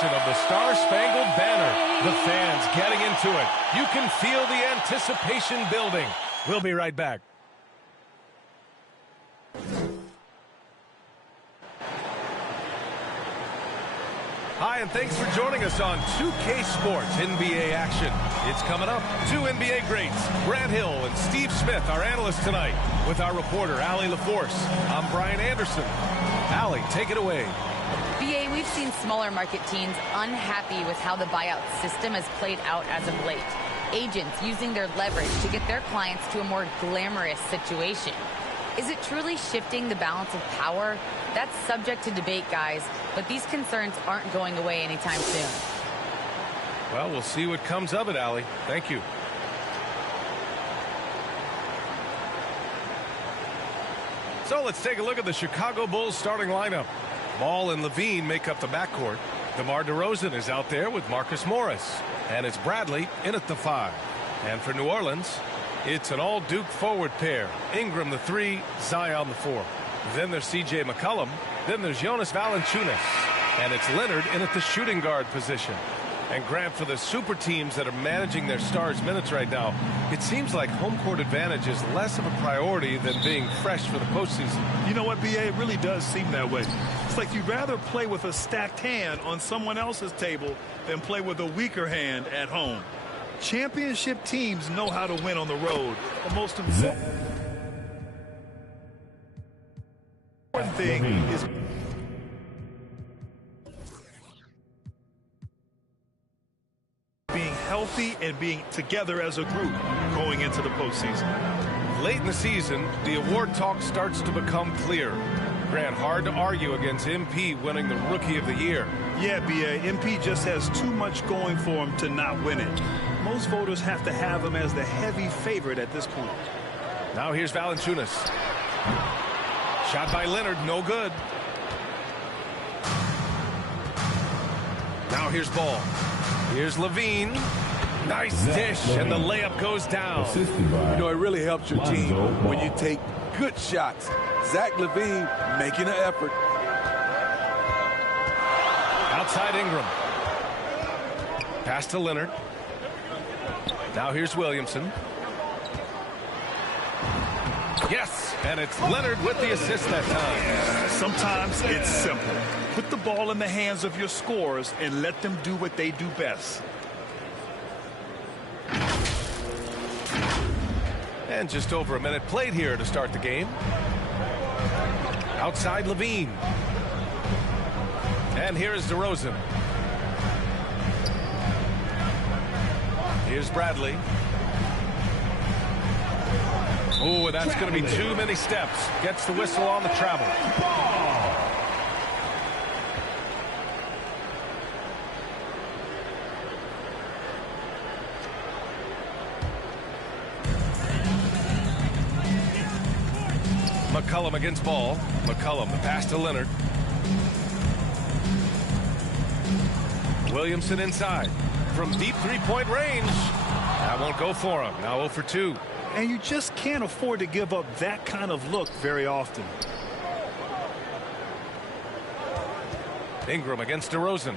celebration of the Star-Spangled Banner. The fans getting into it. You can feel the anticipation building. We'll be right back. Hi, and thanks for joining us on 2K Sports NBA action. It's coming up. Two NBA greats, Grant Hill and Steve Smith, our analysts tonight, with our reporter, Allie LaForce. I'm Brian Anderson. Allie, take it away. BA, we've seen smaller market teams unhappy with how the buyout system has played out as of late. Agents using their leverage to get their clients to a more glamorous situation. Is it truly shifting the balance of power? That's subject to debate, guys, but these concerns aren't going away anytime soon. Well, we'll see what comes of it, Allie. Thank you. So let's take a look at the Chicago Bulls starting lineup. Ball and Levine make up the backcourt. DeMar DeRozan is out there with Marcus Morris. And it's Bradley in at the 5. And for New Orleans, it's an all-Duke forward pair. Ingram the 3, Zion the 4. Then there's C.J. McCollum. Then there's Jonas Valanciunas. And it's Leonard in at the shooting guard position. And Grant, for the super teams that are managing their stars' minutes right now, it seems like home court advantage is less of a priority than being fresh for the postseason. You know what, B.A.? It really does seem that way. It's like you'd rather play with a stacked hand on someone else's table than play with a weaker hand at home. Championship teams know how to win on the road. The most important thing is being healthy and being together as a group going into the postseason. Late in the season, the award talk starts to become clear. Grant, hard to argue against MP winning the Rookie of the Year. Yeah, B.A. MP just has too much going for him to not win it. Most voters have to have him as the heavy favorite at this point. Now here's Valanciunas. Shot by Leonard, no good. Now here's Ball. Here's Levine. Nice dish, and the layup goes down. You know, it really helps your team when you take good shots. Zach LaVine making an effort. Outside Ingram. Pass to Leonard. Now here's Williamson. Yes, and it's Leonard with the assist that time. Sometimes it's simple. Put the ball in the hands of your scorers and let them do what they do best. And just over a minute played here to start the game. Outside Levine. And here is DeRozan. Here's Bradley. Oh, that's going to be too many steps. Gets the whistle on the travel. McCollum against Ball. McCollum, the pass to Leonard. Williamson inside. From deep three-point range. That won't go for him. Now 0 for 2. And you just can't afford to give up that kind of look very often. Ingram against DeRozan.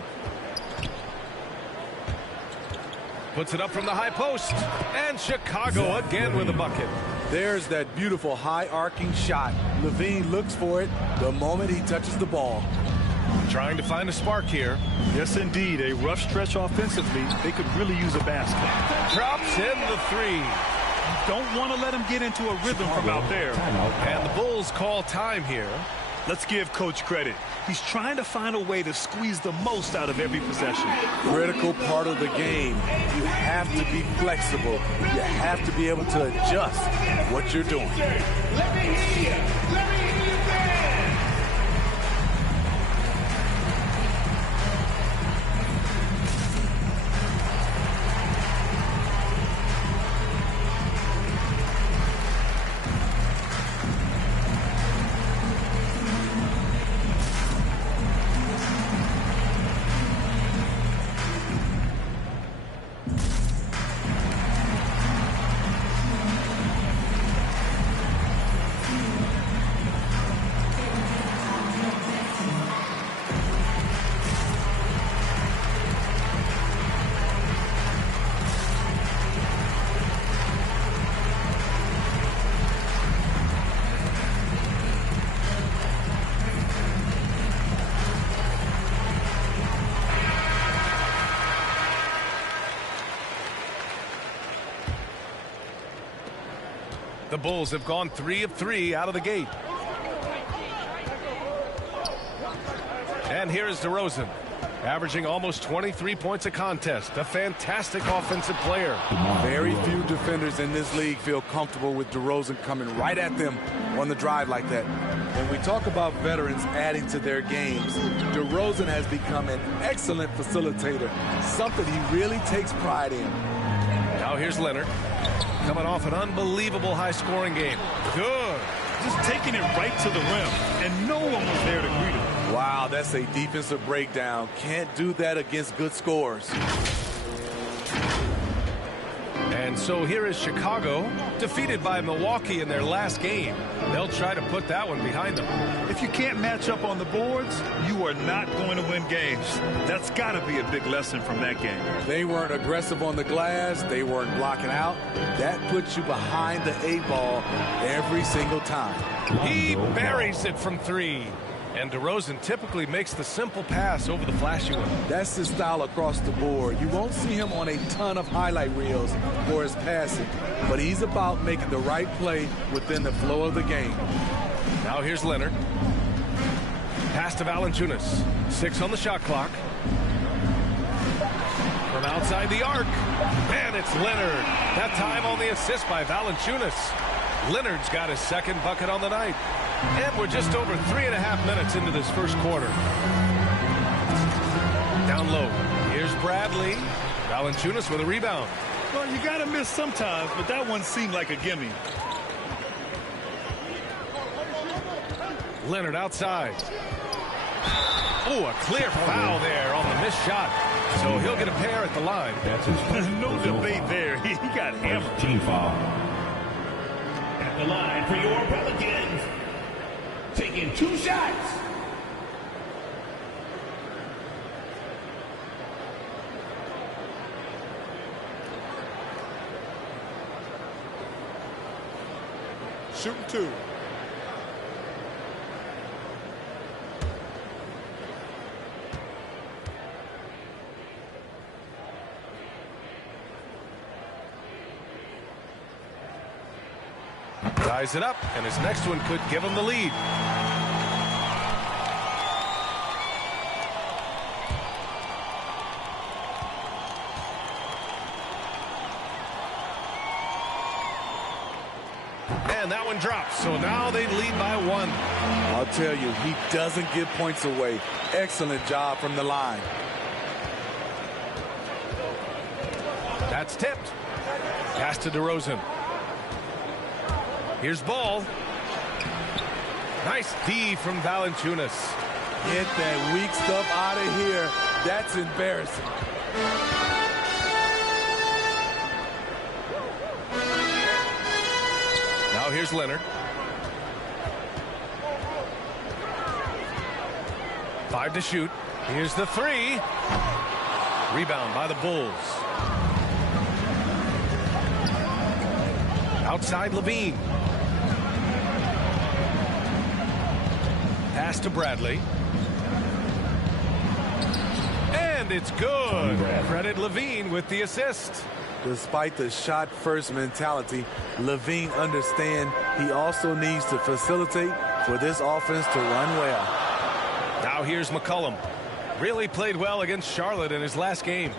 Puts it up from the high post. And Chicago again with a bucket. There's that beautiful high arcing shot. Levine looks for it the moment he touches the ball. Trying to find a spark here. Yes, indeed. A rough stretch offensively. They could really use a basket. Drops in the 3. Don't want to let him get into a rhythm from out there. And the Bulls call time here. Let's give Coach credit. He's trying to find a way to squeeze the most out of every possession. Critical part of the game. You have to be flexible. You have to be able to adjust what you're doing. Let me see it. Let me hear you dance. The Bulls have gone 3 of 3 out of the gate. And here is DeRozan, averaging almost 23 points a contest. A fantastic offensive player. Very few defenders in this league feel comfortable with DeRozan coming right at them on the drive like that. When we talk about veterans adding to their games, DeRozan has become an excellent facilitator, something he really takes pride in. Now here's Leonard, coming off an unbelievable high-scoring game. Good. Just taking it right to the rim, and no one was there to greet him. Wow, that's a defensive breakdown. Can't do that against good scores. And so here is Chicago, defeated by Milwaukee in their last game. They'll try to put that one behind them. If you can't match up on the boards, you are not going to win games. That's got to be a big lesson from that game. They weren't aggressive on the glass. They weren't blocking out. That puts you behind the 8-ball every single time. He buries it from 3. And DeRozan typically makes the simple pass over the flashy one. That's his style across the board. You won't see him on a ton of highlight reels for his passing, but he's about making the right play within the flow of the game. Now here's Leonard. Pass to Valanciunas. 6 on the shot clock. From outside the arc. And it's Leonard. That time on the assist by Valanciunas. Leonard's got his second bucket on the night. And we're just over 3.5 minutes into this first quarter. Down low. Here's Bradley. Valanciunas with a rebound. Well, you got to miss sometimes, but that one seemed like a gimme. Leonard outside. Oh, a clear foul there on the missed shot. So he'll get a pair at the line. That's his first No debate there. He got hammered. team foul. At the line for your Pelicans. Taking 2 shots. Shooting 2. Ties it up, and his next one could give him the lead. And that one drops, so now they lead by 1. I'll tell you, he doesn't give points away. Excellent job from the line. That's tipped. Pass to DeRozan. Here's Ball. Nice D from Valanciunas. Get that weak stuff out of here. That's embarrassing. Now here's Leonard. 5 to shoot. Here's the 3. Rebound by the Bulls. Outside Levine. Pass to Bradley. And it's good. Credit Levine with the assist. Despite the shot-first mentality, Levine understands he also needs to facilitate for this offense to run well. Now here's McCollum. Really played well against Charlotte in his last game.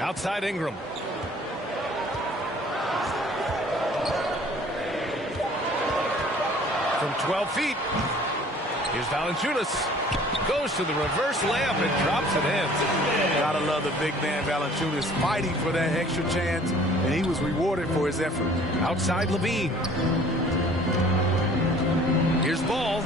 Outside Ingram. From 12 feet. Here's Valanciunas. Goes to the reverse layup and drops it in. Gotta love the big man Valanciunas fighting for that extra chance, and he was rewarded for his effort. Outside Levine. Here's Ball.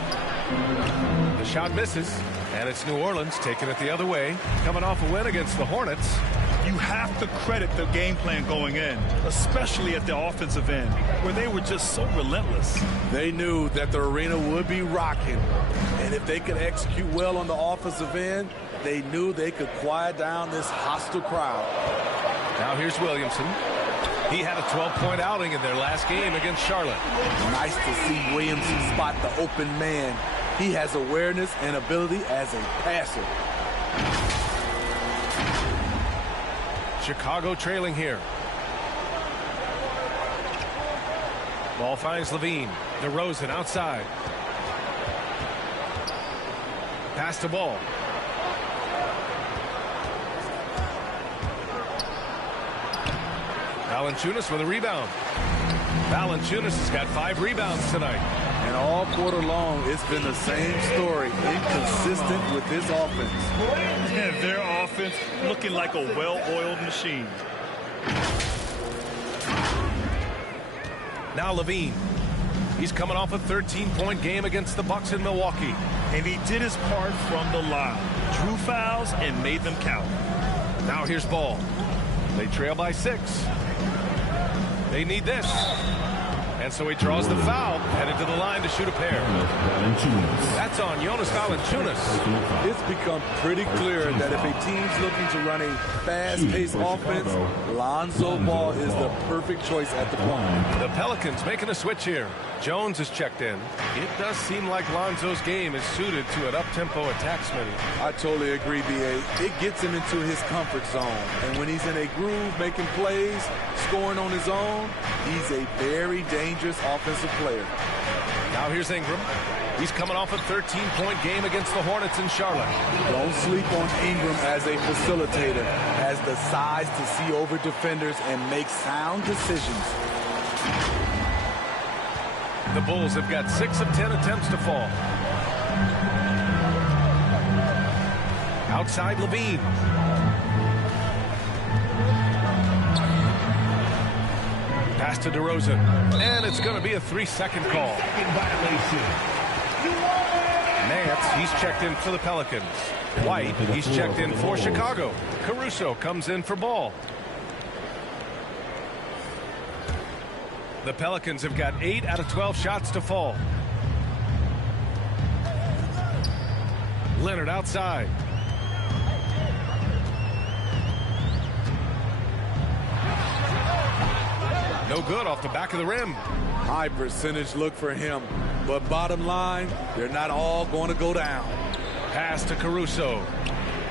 The shot misses, and it's New Orleans taking it the other way, coming off a win against the Hornets. You have to credit the game plan going in, especially at the offensive end, where they were just so relentless. They knew that the arena would be rocking, and if they could execute well on the offensive end, they knew they could quiet down this hostile crowd. Now here's Williamson. He had a 12-point outing in their last game against Charlotte. Nice to see Williamson spot the open man. He has awareness and ability as a passer. Chicago trailing here. Ball finds Levine. DeRozan outside. Pass to Ball. Valanciunas with a rebound. Valanciunas has got 5 rebounds tonight. And all quarter long, it's been the same story. Inconsistent with his offense. And their offense looking like a well-oiled machine. Now Levine. He's coming off a 13-point game against the Bucks in Milwaukee. And he did his part from the line. Drew fouls and made them count. Now here's Ball. They trail by 6. They need this. And so he draws the foul, headed to the line to shoot a pair. That's on Jonas Valanciunas. It's become pretty clear that if a team's looking to run a fast-paced offense, Lonzo Ball is the perfect choice at the point. The Pelicans making a switch here. Jones is checked in. It does seem like Lonzo's game is suited to an up-tempo attack, Smitty. I totally agree, B.A. It gets him into his comfort zone. And when he's in a groove, making plays, scoring on his own, he's a very dangerous offensive player. Now here's Ingram. He's coming off a 13-point game against the Hornets in Charlotte. Don't sleep on Ingram as a facilitator. Has the size to see over defenders and make sound decisions. The Bulls have got 6 of 10 attempts to fall. Outside Levine. Pass to DeRozan. And it's going to be a 3-second call. Nance, he's checked in for the Pelicans. White, he's checked in for Chicago. Caruso comes in for Ball. The Pelicans have got 8 out of 12 shots to fall. Leonard outside. No good off the back of the rim. High percentage look for him. But bottom line, they're not all going to go down. Pass to Caruso.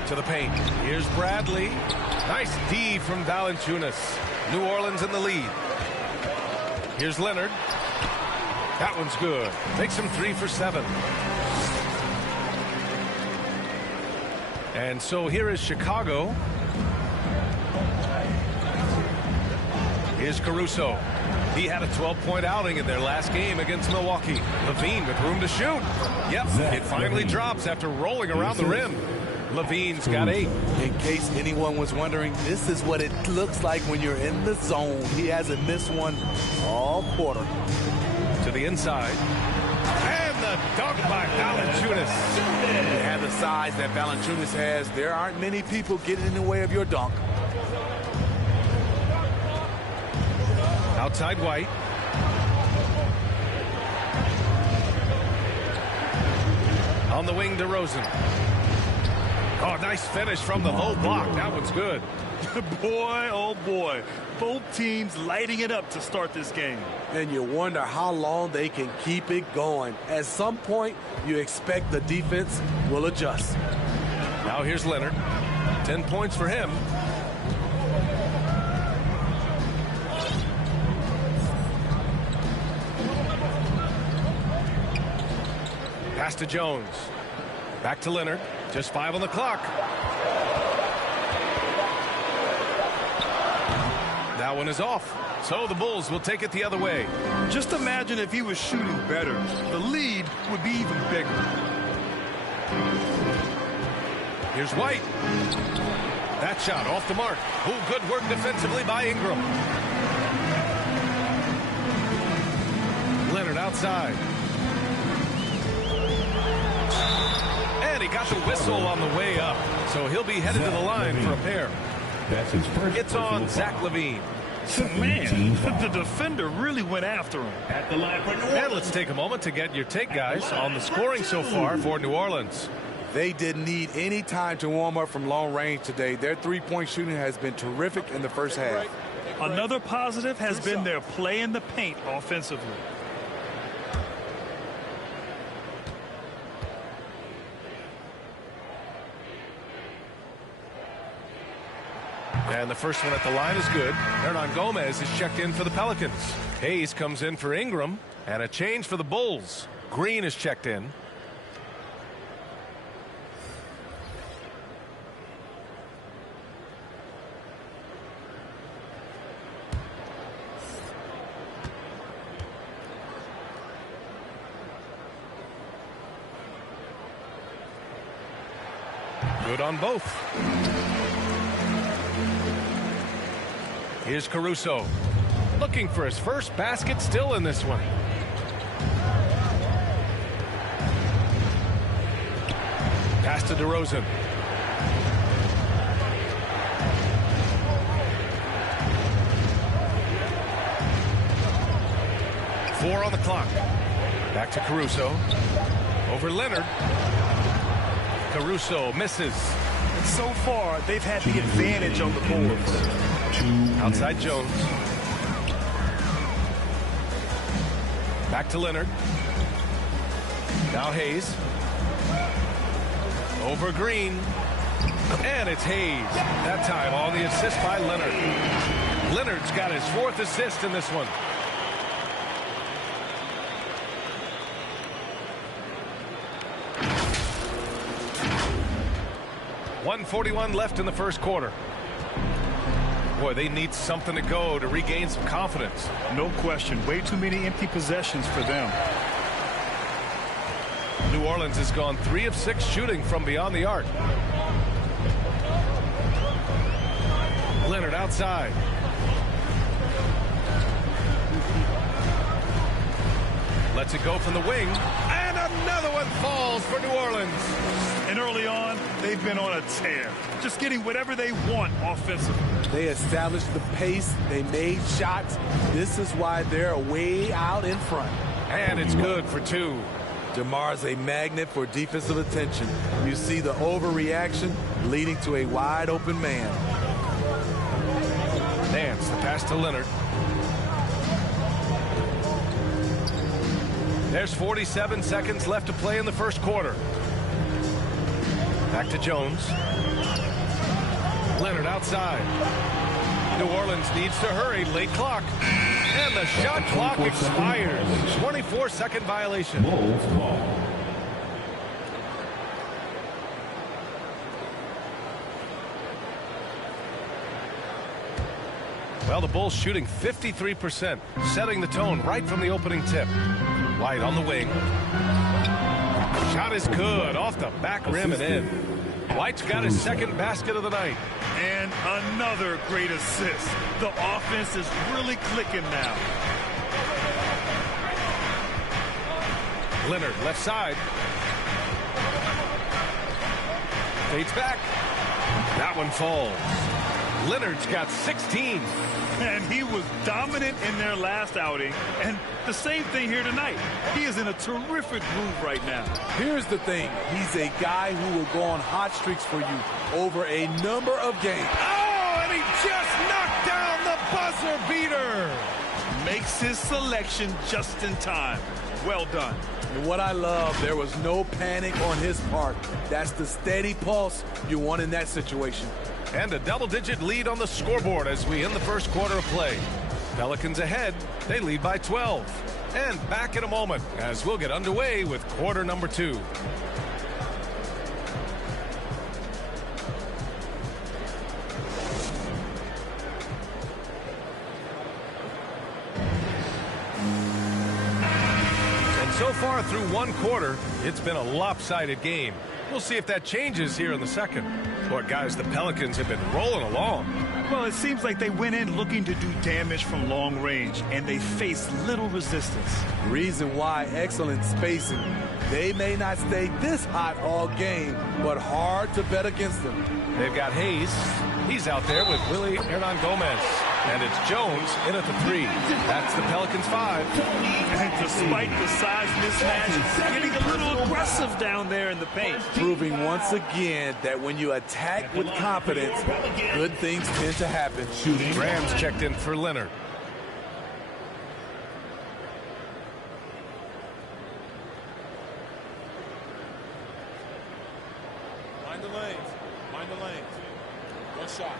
To the paint. Here's Bradley. Nice D from Valanciunas. New Orleans in the lead. Here's Leonard. That one's good. Makes him 3 for 7. And so here is Chicago. Here's Caruso. He had a 12-point outing in their last game against Milwaukee. Levine with room to shoot. Yep, it finally drops after rolling around the rim. Levine's got 8. In case anyone was wondering, this is what it looks like when you're in the zone. He hasn't missed one all quarter. To the inside. And the dunk by Valanciunas. They have the size that Valanciunas has. There aren't many people getting in the way of your dunk. Outside White. On the wing, DeRozan. Oh, nice finish from the low block. That one's good. Boy, oh boy. Both teams lighting it up to start this game. And you wonder how long they can keep it going. At some point, you expect the defense will adjust. Now here's Leonard. 10 points for him. Pass to Jones. Back to Leonard. Just 5 on the clock. That one is off. So the Bulls will take it the other way. Just imagine if he was shooting better. The lead would be even bigger. Here's White. That shot off the mark. Oh, good work defensively by Ingram. Leonard outside. And he got the whistle on the way up. So he'll be headed to the line for a pair. That's his first. It's on Zach LaVine. Man, the defender really went after him. At the line for New Orleans. And let's take a moment to get your take, guys, on the scoring so far for New Orleans. They didn't need any time to warm up from long range today. Their three-point shooting has been terrific in the first half. Another positive has been their play in the paint offensively. And the first one at the line is good. Hernan Gomez is checked in for the Pelicans. Hayes comes in for Ingram, and a change for the Bulls. Green is checked in. Good on both. Here's Caruso. Looking for his first basket still in this one. Pass to DeRozan. Four on the clock. Back to Caruso. Over Leonard. Caruso misses. And so far, they've had the advantage on the boards. Outside Jones. Back to Leonard. Now Hayes. Over Green. And it's Hayes. That time on the assist by Leonard. Leonard's got his fourth assist in this one. .141 left in the first quarter. Boy, they need something to go to regain some confidence. No question. Way too many empty possessions for them. New Orleans has gone 3 of 6 shooting from beyond the arc. Leonard outside. Lets it go from the wing. And another one falls for New Orleans. And early on, they've been on a tear. Just getting whatever they want offensively. They established the pace. They made shots. This is why they're way out in front. And it's good for 2. DeMar's a magnet for defensive attention. You see the overreaction leading to a wide open man. Nance, the pass to Leonard. There's 47 seconds left to play in the first quarter. Back to Jones. Leonard outside. New Orleans needs to hurry. Late clock. And the shot clock expires. 24-second violation. Well, the Bulls shooting 53%, setting the tone right from the opening tip. White on the wing. Shot is good, off the back rim and in. White's got his second basket of the night. And another great assist. The offense is really clicking now. Leonard, left side. Fades back. That one falls. Leonard's got 16. And he was dominant in their last outing. And the same thing here tonight. He is in a terrific groove right now. Here's the thing. He's a guy who will go on hot streaks for you over a number of games. Oh, and he just knocked down the buzzer beater. Makes his selection just in time. Well done. And what I love, there was no panic on his part. That's the steady pulse you want in that situation. And a double-digit lead on the scoreboard as we end the first quarter of play. Pelicans ahead. They lead by 12. And back in a moment as we'll get underway with quarter number 2. And so far through one quarter, it's been a lopsided game. We'll see if that changes here in the second. Boy, guys, the Pelicans have been rolling along. Well, it seems like they went in looking to do damage from long range, and they faced little resistance. Reason why: excellent spacing. They may not stay this hot all game, but hard to bet against them. They've got Hayes. He's out there with Willie Hernangomez. And it's Jones in at the 3. That's the Pelicans 5. And despite the size mismatch, getting a little aggressive down there in the paint. Proving once again that when you attack with confidence, good things tend to happen. Rams checked in for Leonard. Mind the lanes. Mind the lanes. One shot.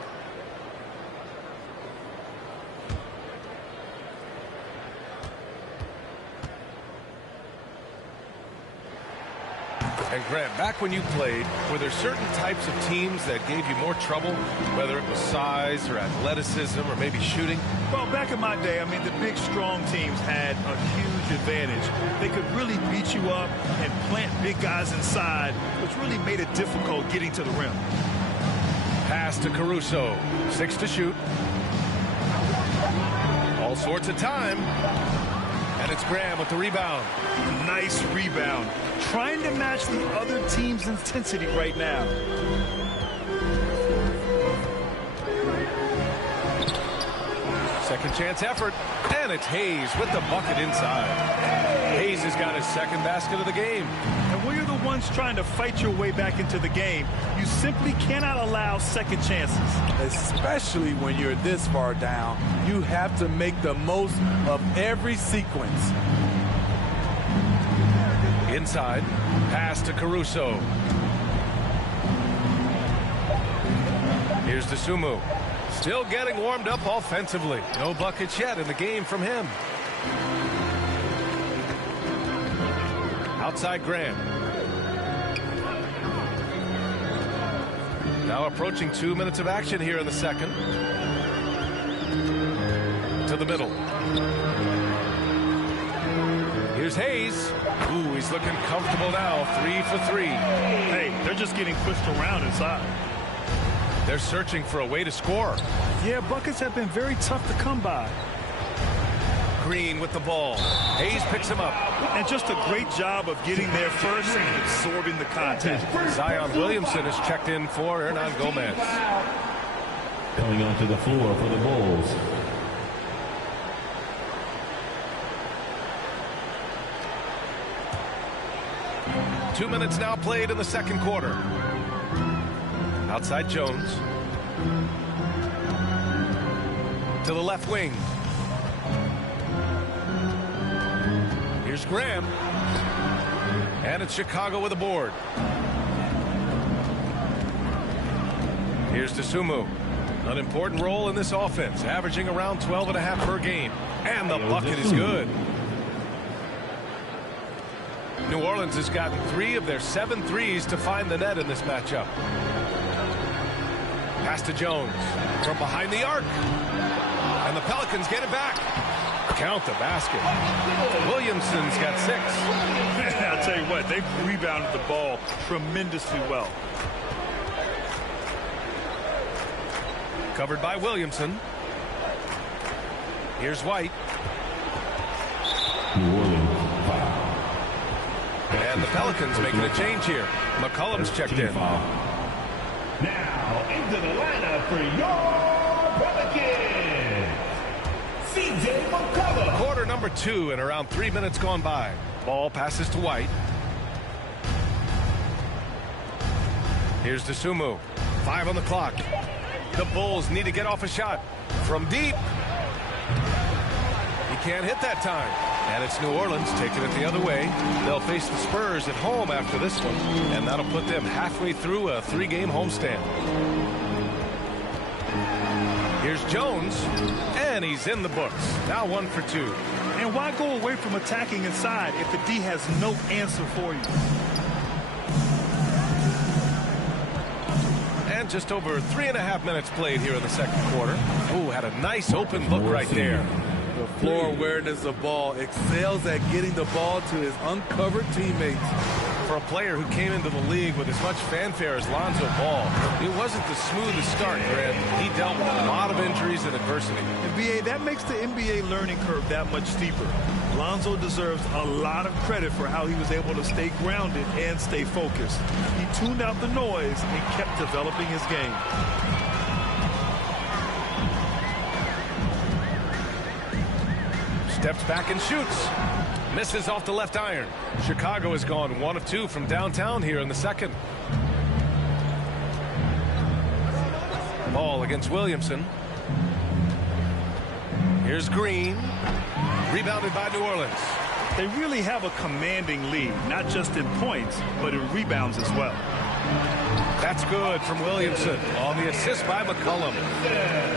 And Grant, back when you played, were there certain types of teams that gave you more trouble, whether it was size or athleticism or maybe shooting? Well, back in my day, I mean, the big, strong teams had a huge advantage. They could really beat you up and plant big guys inside, which really made it difficult getting to the rim. Pass to Caruso. 6 to shoot. All sorts of time. And it's Graham with the rebound. Nice rebound. Trying to match the other team's intensity right now. Second chance effort. And it's Hayes with the bucket inside. Hayes has got his second basket of the game. And when you're the ones trying to fight your way back into the game, you simply cannot allow second chances. Especially when you're this far down, you have to make the most of every sequence. Inside, pass to Caruso. Here's DeSumo. Still getting warmed up offensively. No buckets yet in the game from him. Outside Graham. Now approaching 2 minutes of action here in the second. To the middle. Here's Hayes. Ooh, he's looking comfortable now. 3 for 3. Hey, they're just getting pushed around inside. They're searching for a way to score. Yeah, buckets have been very tough to come by. Green with the ball. Hayes picks him up. And just a great job of getting there first and absorbing the contact. Zion Williamson is checked in for Hernan Gomez. Coming onto the floor for the Bulls. Two minutes now played in the second quarter. Outside Jones. To the left wing. Here's Graham. And it's Chicago with a board. Here's DeSumo. An important role in this offense, averaging around 12.5 per game. And the bucket is good. New Orleans has gotten 3 of their 7 threes to find the net in this matchup. Pass to Jones from behind the arc. And the Pelicans get it back. Count the basket. Williamson's got 6. I'll tell you what, they've rebounded the ball tremendously well. Covered by Williamson. Here's White. New Orleans foul. And the Pelicans making a change here. McCollum's checked in. Now into the lineup for your Pelicans, C.J. McCollum. Quarter number 2 and around 3 minutes gone by. Ball passes to White. Here's DeSumo. 5 on the clock. The Bulls need to get off a shot from deep. He can't hit that time. And it's New Orleans taking it the other way. They'll face the Spurs at home after this one, and that'll put them halfway through a 3-game homestand. Here's Jones, and he's in the books. Now 1 for 2. And why go away from attacking inside if the D has no answer for you? And just over 3.5 minutes played here in the second quarter. Ooh, had a nice open look right there. The floor awareness of ball, excels at getting the ball to his uncovered teammates. For a player who came into the league with as much fanfare as Lonzo Ball, it wasn't the smoothest start, Grant. He dealt with a lot of injuries and adversity. And BA, that makes the NBA learning curve that much steeper. Lonzo deserves a lot of credit for how he was able to stay grounded and stay focused. He tuned out the noise and kept developing his game. Steps back and shoots. Misses off the left iron. Chicago has gone 1 of 2 from downtown here in the second. Ball against Williamson. Here's Green. Rebounded by New Orleans. They really have a commanding lead, not just in points, but in rebounds as well. That's good from Williamson on the assist by McCollum.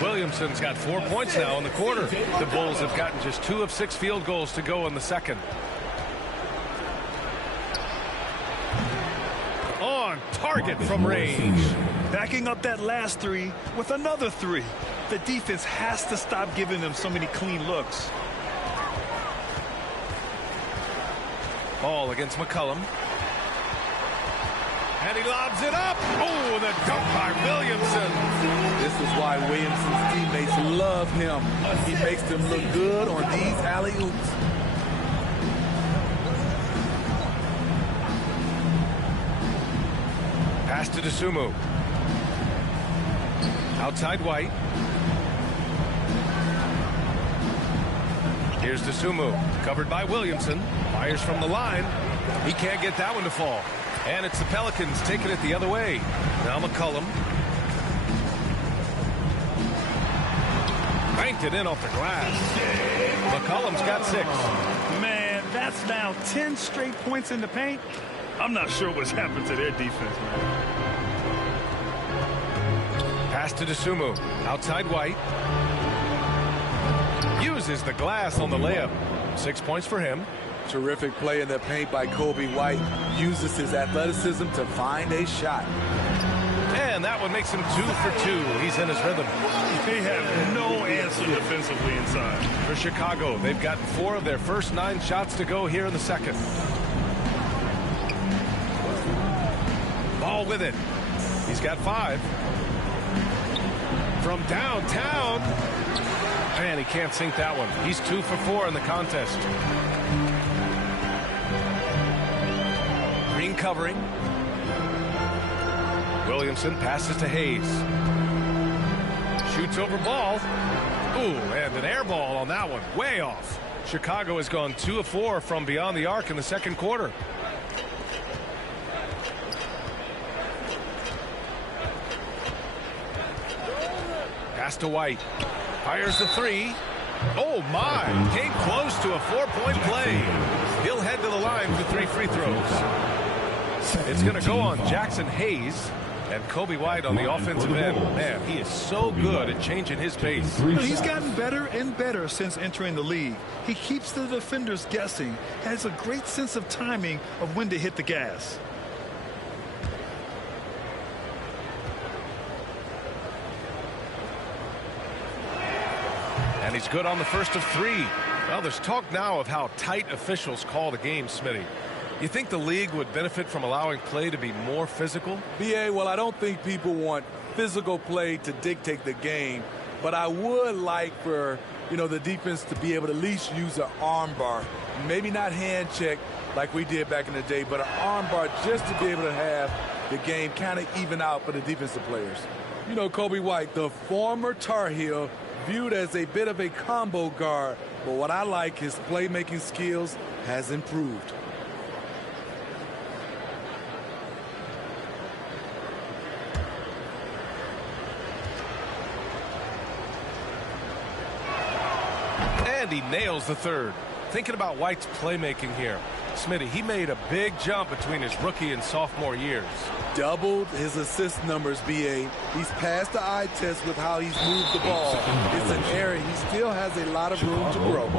Williamson's got 4 points now in the quarter. The Bulls have gotten just 2 of 6 field goals to go in the second. target from range. Backing up that last three with another three. The defense has to stop giving them so many clean looks. Ball against McCollum. And he lobs it up. Oh, the dunk by Williamson. This is why Williamson's teammates love him. He makes them look good on these alley-oops. Pass to Dosunmu. Outside White. Here's Dosunmu, covered by Williamson. Fires from the line. He can't get that one to fall. And it's the Pelicans taking it the other way. Now McCollum. Banked it in off the glass. McCollum's got 6. Man, that's now 10 straight points in the paint. I'm not sure what's happened to their defense, man. Pass to Dosunmu. Outside White. Uses the glass on the layup. 6 points for him. Terrific play in the paint by Coby White. Uses his athleticism to find a shot. And that one makes him 2 for 2. He's in his rhythm. They have no answer defensively inside. For Chicago, they've gotten 4 of their first 9 shots to go here in the second. Ball with it. He's got 5. From downtown. And he can't sink that one. He's 2 for 4 in the contest. Green covering. Williamson passes to Hayes. Shoots over ball. Ooh, and an air ball on that one. Way off. Chicago has gone 2 of 4 from beyond the arc in the second quarter. Pass to White. Fires the 3. Oh, my. Came close to a 4-point play. He'll head to the line for 3 free throws. It's going to go on Jackson Hayes and Coby White on the offensive end. Man, he is so good at changing his pace. He's gotten better and better since entering the league. He keeps the defenders guessing, has a great sense of timing of when to hit the gas. And he's good on the first of 3. Well, there's talk now of how tight officials call the game, Smitty. You think the league would benefit from allowing play to be more physical? B.A., well, I don't think people want physical play to dictate the game, but I would like for, the defense to be able to at least use an arm bar. Maybe not hand check like we did back in the day, but an arm bar just to be able to have the game kind of even out for the defensive players. Coby White, the former Tar Heel, viewed as a bit of a combo guard, but what I like, his playmaking skills has improved. And he nails the 3rd. Thinking about White's playmaking here, Smitty, he made a big jump between his rookie and sophomore years. Doubled his assist numbers, B.A. He's passed the eye test with how he's moved the ball. It's an area he still has a lot of room to grow.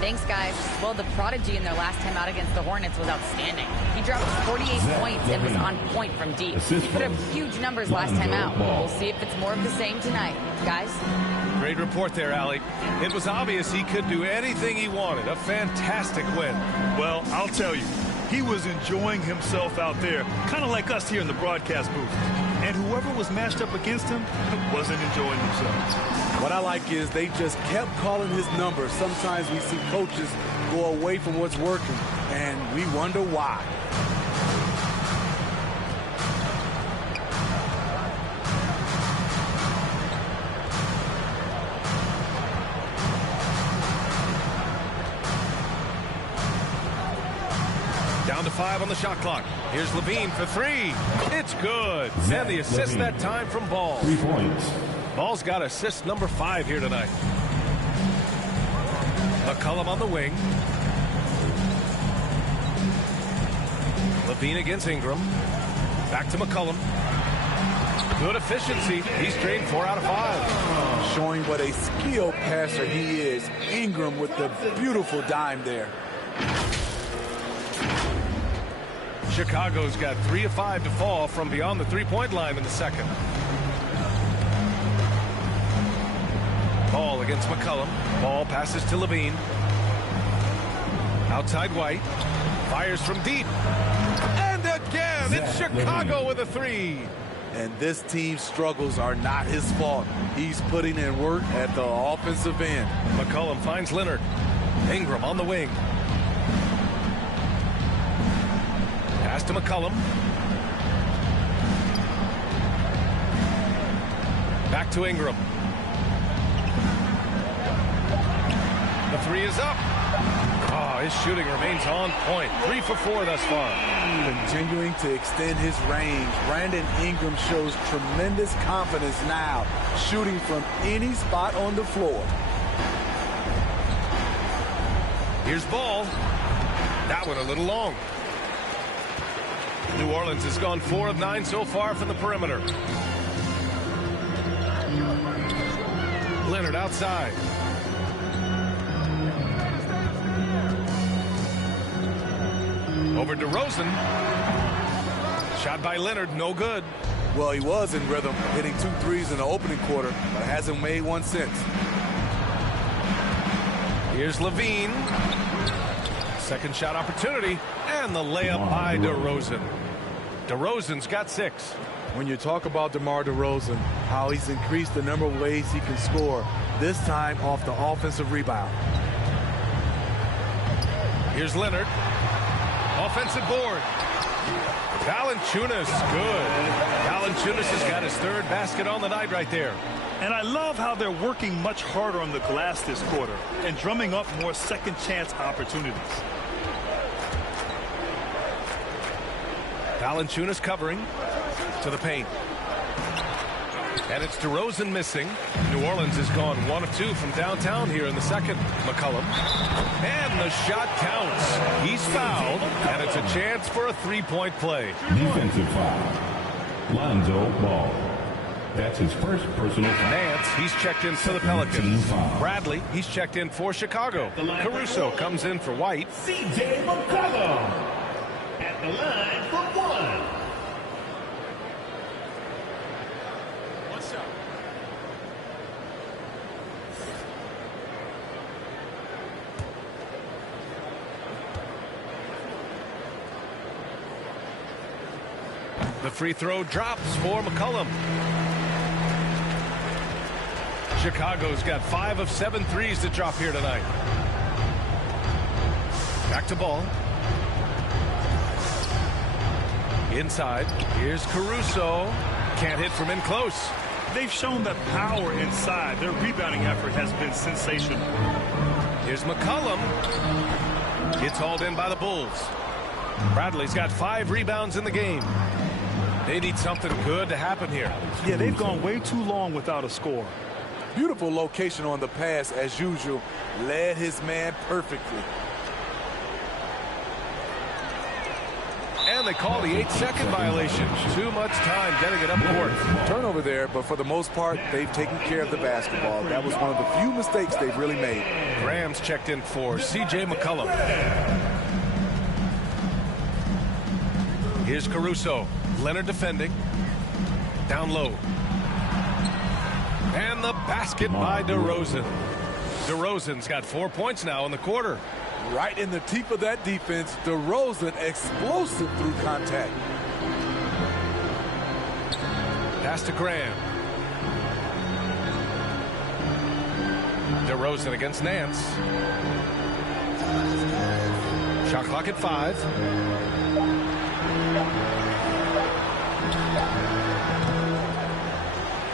Thanks, guys. Well, the prodigy in their last time out against the Hornets was outstanding. He dropped 48 points and was on point from deep. He put up huge numbers last time out. We'll see if it's more of the same tonight. Guys? Great report there, Allie. It was obvious he could do anything he wanted. A fantastic win. Well, I'll tell you, he was enjoying himself out there, kind of like us here in the broadcast booth. And whoever was matched up against him wasn't enjoying themselves. What I like is they just kept calling his number. Sometimes we see coaches go away from what's working, and we wonder why. Down to 5 on the shot clock. Here's Levine for 3. It's good. And the assist that time from Ball. 3 points. Ball's got assist number 5 here tonight. McCollum on the wing. Levine against Ingram. Back to McCollum. Good efficiency. He's drained 4 out of 5. showing what a skilled passer he is. Ingram with the beautiful dime there. Chicago's got 3 of 5 to fall from beyond the three-point line in the second. Ball against McCollum. Ball passes to Levine. Outside White. Fires from deep. And again, it's Chicago with a 3. And this team's struggles are not his fault. He's putting in work at the offensive end. McCollum finds Leonard. Ingram on the wing. Pass to McCollum. Back to Ingram. The 3 is up. Oh, his shooting remains on point. 3 for 4 thus far. Continuing to extend his range. Brandon Ingram shows tremendous confidence now, shooting from any spot on the floor. Here's Ball. That one a little long. New Orleans has gone 4 of 9 so far from the perimeter. Leonard outside. Over DeRozan. Shot by Leonard, no good. Well, he was in rhythm, hitting 2 threes in the opening quarter, but hasn't made one since. Here's Levine. Second shot opportunity, and the layup by DeRozan. DeRozan's got 6. When you talk about DeMar DeRozan, how he's increased the number of ways he can score, this time off the offensive rebound. Here's Leonard. Offensive board. Valanciunas, good. Valanciunas has got his 3rd basket on the night right there. And I love how they're working much harder on the glass this quarter and drumming up more second chance opportunities. Valanciunas covering to the paint. And it's DeRozan missing. New Orleans has gone 1 of 2 from downtown here in the second. McCollum. And the shot counts. He's fouled, and it's a chance for a 3-point play. Defensive foul. Lonzo Ball. That's his first personal foul. Nance, he's checked in for the Pelicans. Bradley, he's checked in for Chicago. Caruso comes in for White. C.J. McCollum at the line for 1. The free throw drops for McCollum. Chicago's got 5 of 7 threes to drop here tonight. Back to Ball. Inside. Here's Caruso. Can't hit from in close. They've shown that power inside. Their rebounding effort has been sensational. Here's McCollum. Gets hauled in by the Bulls. Bradley's got 5 rebounds in the game. They need something good to happen here. Yeah, they've gone way too long without a score. Beautiful location on the pass as usual. Led his man perfectly. And they call the 8-second violation. Too much time getting it up court. Turnover there, but for the most part, they've taken care of the basketball. That was one of the few mistakes they've really made. Graham's checked in for C.J. McCollum. Here's Caruso. Leonard defending. Down low. And the basket by DeRozan. DeRozan's got 4 points now in the quarter. Right in the teeth of that defense, DeRozan explosive through contact. Pass to Graham. DeRozan against Nance. Shot clock at 5.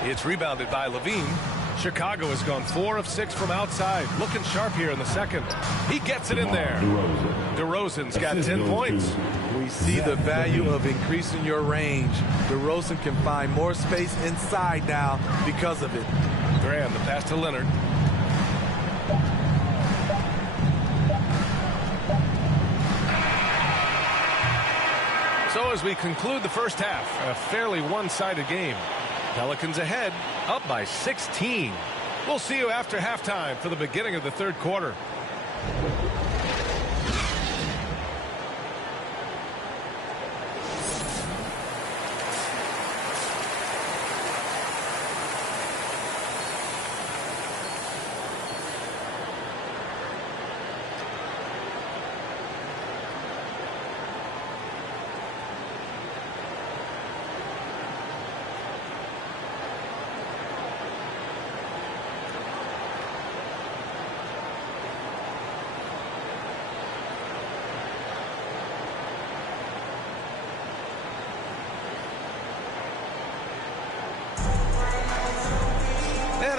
It's rebounded by Levine. Chicago has gone 4 of 6 from outside. Looking sharp here in the second. He gets it in there. DeRozan's got 10 points. We see the value of increasing your range. DeRozan can find more space inside now because of it. Graham, the pass to Leonard. So as we conclude the first half, a fairly one-sided game. Pelicans ahead, up by 16. We'll see you after halftime for the beginning of the third quarter.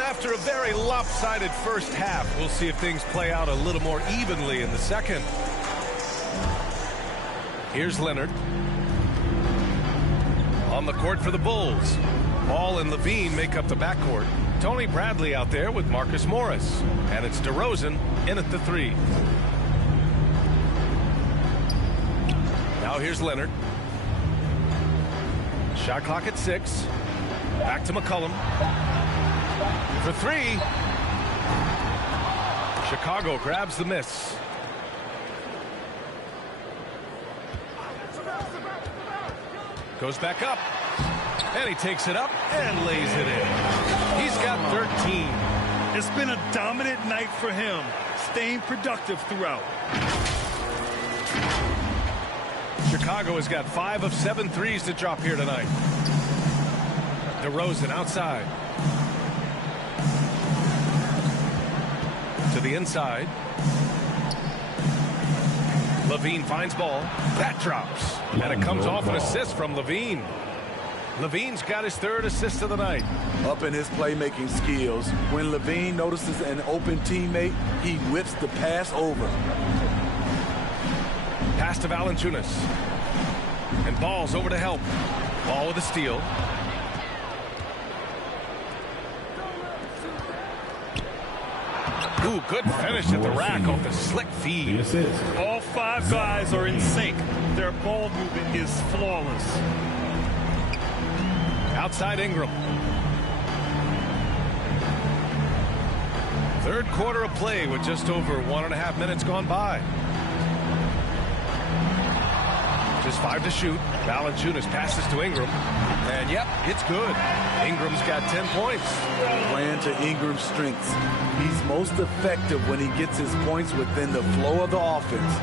After a very lopsided first half, we'll see if things play out a little more evenly in the second. Here's Leonard. On the court for the Bulls. Ball and Levine make up the backcourt. Tony Bradley out there with Marcus Morris. And it's DeRozan in at the three. Now here's Leonard. Shot clock at 6. Back to McCollum. For three. Chicago grabs the miss. Goes back up. And he takes it up and lays it in. He's got 13. It's been a dominant night for him, staying productive throughout. Chicago has got 5 of 7 threes to drop here tonight. DeRozan outside. To the inside. Levine finds ball. That drops. And it comes off an assist from Levine. Levine's got his 3rd assist of the night. Up in his playmaking skills, when Levine notices an open teammate, he whips the pass over. Pass to Valanciunas. And Ball's over to help. Ball with a steal. Ooh, good finish at the rack off the slick feed. All 5 guys are in sync. Their ball movement is flawless. Outside Ingram. Third quarter of play with just over 1.5 minutes gone by. Just 5 to shoot. Valanciunas passes to Ingram. And yep, it's good. Ingram's got 10 points. Playing to Ingram's strengths. He's most effective when he gets his points within the flow of the offense.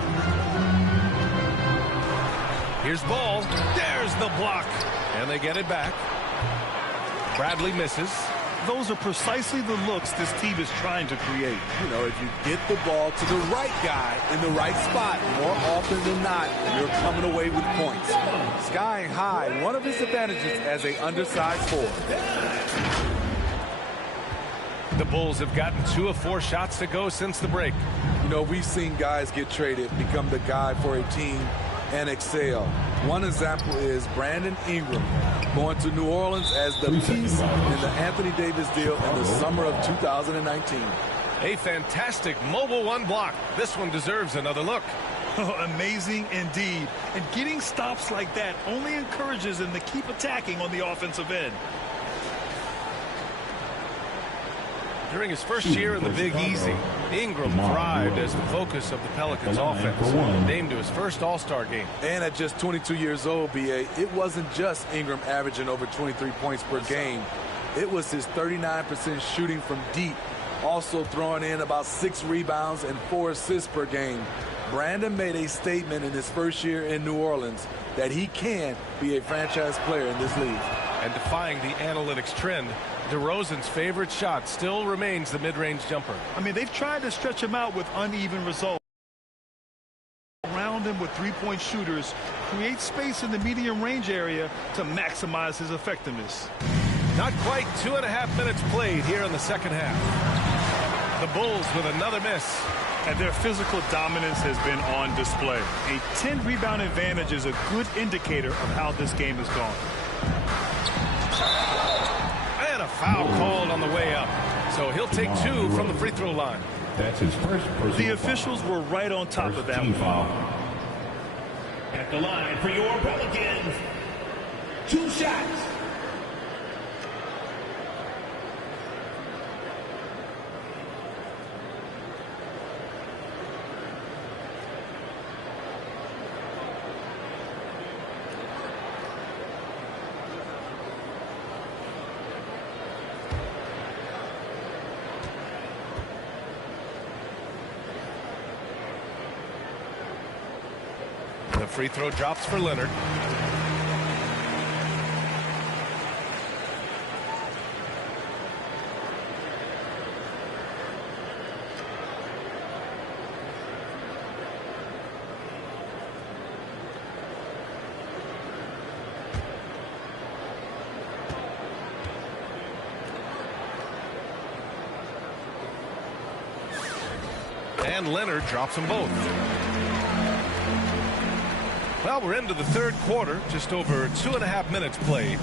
Here's Ball. There's the block. And they get it back. Bradley misses. Those are precisely the looks this team is trying to create. You know, if you get the ball to the right guy in the right spot, more often than not, you're coming away with points. Skying high, one of his advantages as an undersized forward. The Bulls have gotten 2 of 4 shots to go since the break. You know, we've seen guys get traded, become the guy for a team, and excel. One example is Brandon Ingram going to New Orleans as the piece in the Anthony Davis deal in the summer of 2019. A fantastic mobile 1 block. This one deserves another look. Amazing indeed. And getting stops like that only encourages him to keep attacking on the offensive end. During his first year in the Big Easy, Ingram thrived as the focus of the Pelicans offense, named to his first All-Star game. And at just 22 years old, B.A., it wasn't just Ingram averaging over 23 points per game. It was his 39% shooting from deep, also throwing in about 6 rebounds and 4 assists per game. Brandon made a statement in his first year in New Orleans that he can be a franchise player in this league. And defying the analytics trend, DeRozan's favorite shot still remains the mid-range jumper. I mean, they've tried to stretch him out with uneven results. Around him with 3-point shooters, create space in the medium range area to maximize his effectiveness. Not quite 2.5 minutes played here in the second half. The Bulls with another miss. And their physical dominance has been on display. A 10-rebound advantage is a good indicator of how this game has gone. And a foul called on the way up. So he'll take 2 from the free throw line. That's his first personal The officials were right on top of that one. Foul. At the line for your Pelicans. 2 shots. The free throw drops for Leonard. And Leonard drops them both. Well, we're into the third quarter, just over 2.5 minutes played.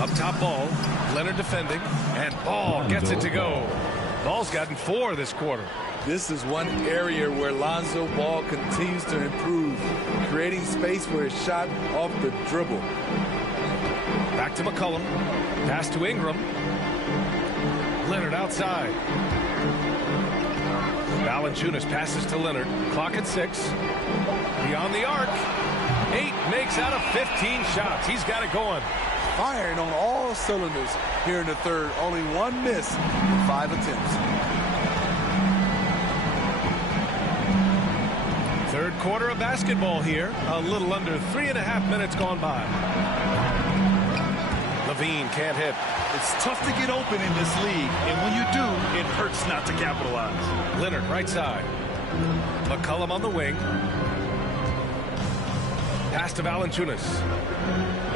Up top Ball, Leonard defending, and Ball gets it to go. Ball's gotten 4 this quarter. This is one area where Lonzo Ball continues to improve, creating space for his shot off the dribble. Back to McCollum, pass to Ingram. Leonard outside. Valanciunas passes to Leonard. Clock at 6. Beyond the arc. 8 makes out of 15 shots. He's got it going. Firing on all cylinders here in the third. Only 1 miss in 5 attempts. Third quarter of basketball here. A little under 3.5 minutes gone by. Levine can't hit. It's tough to get open in this league, and when you do, it hurts not to capitalize. Leonard right side. McCollum on the wing. Pass to Valanciunas.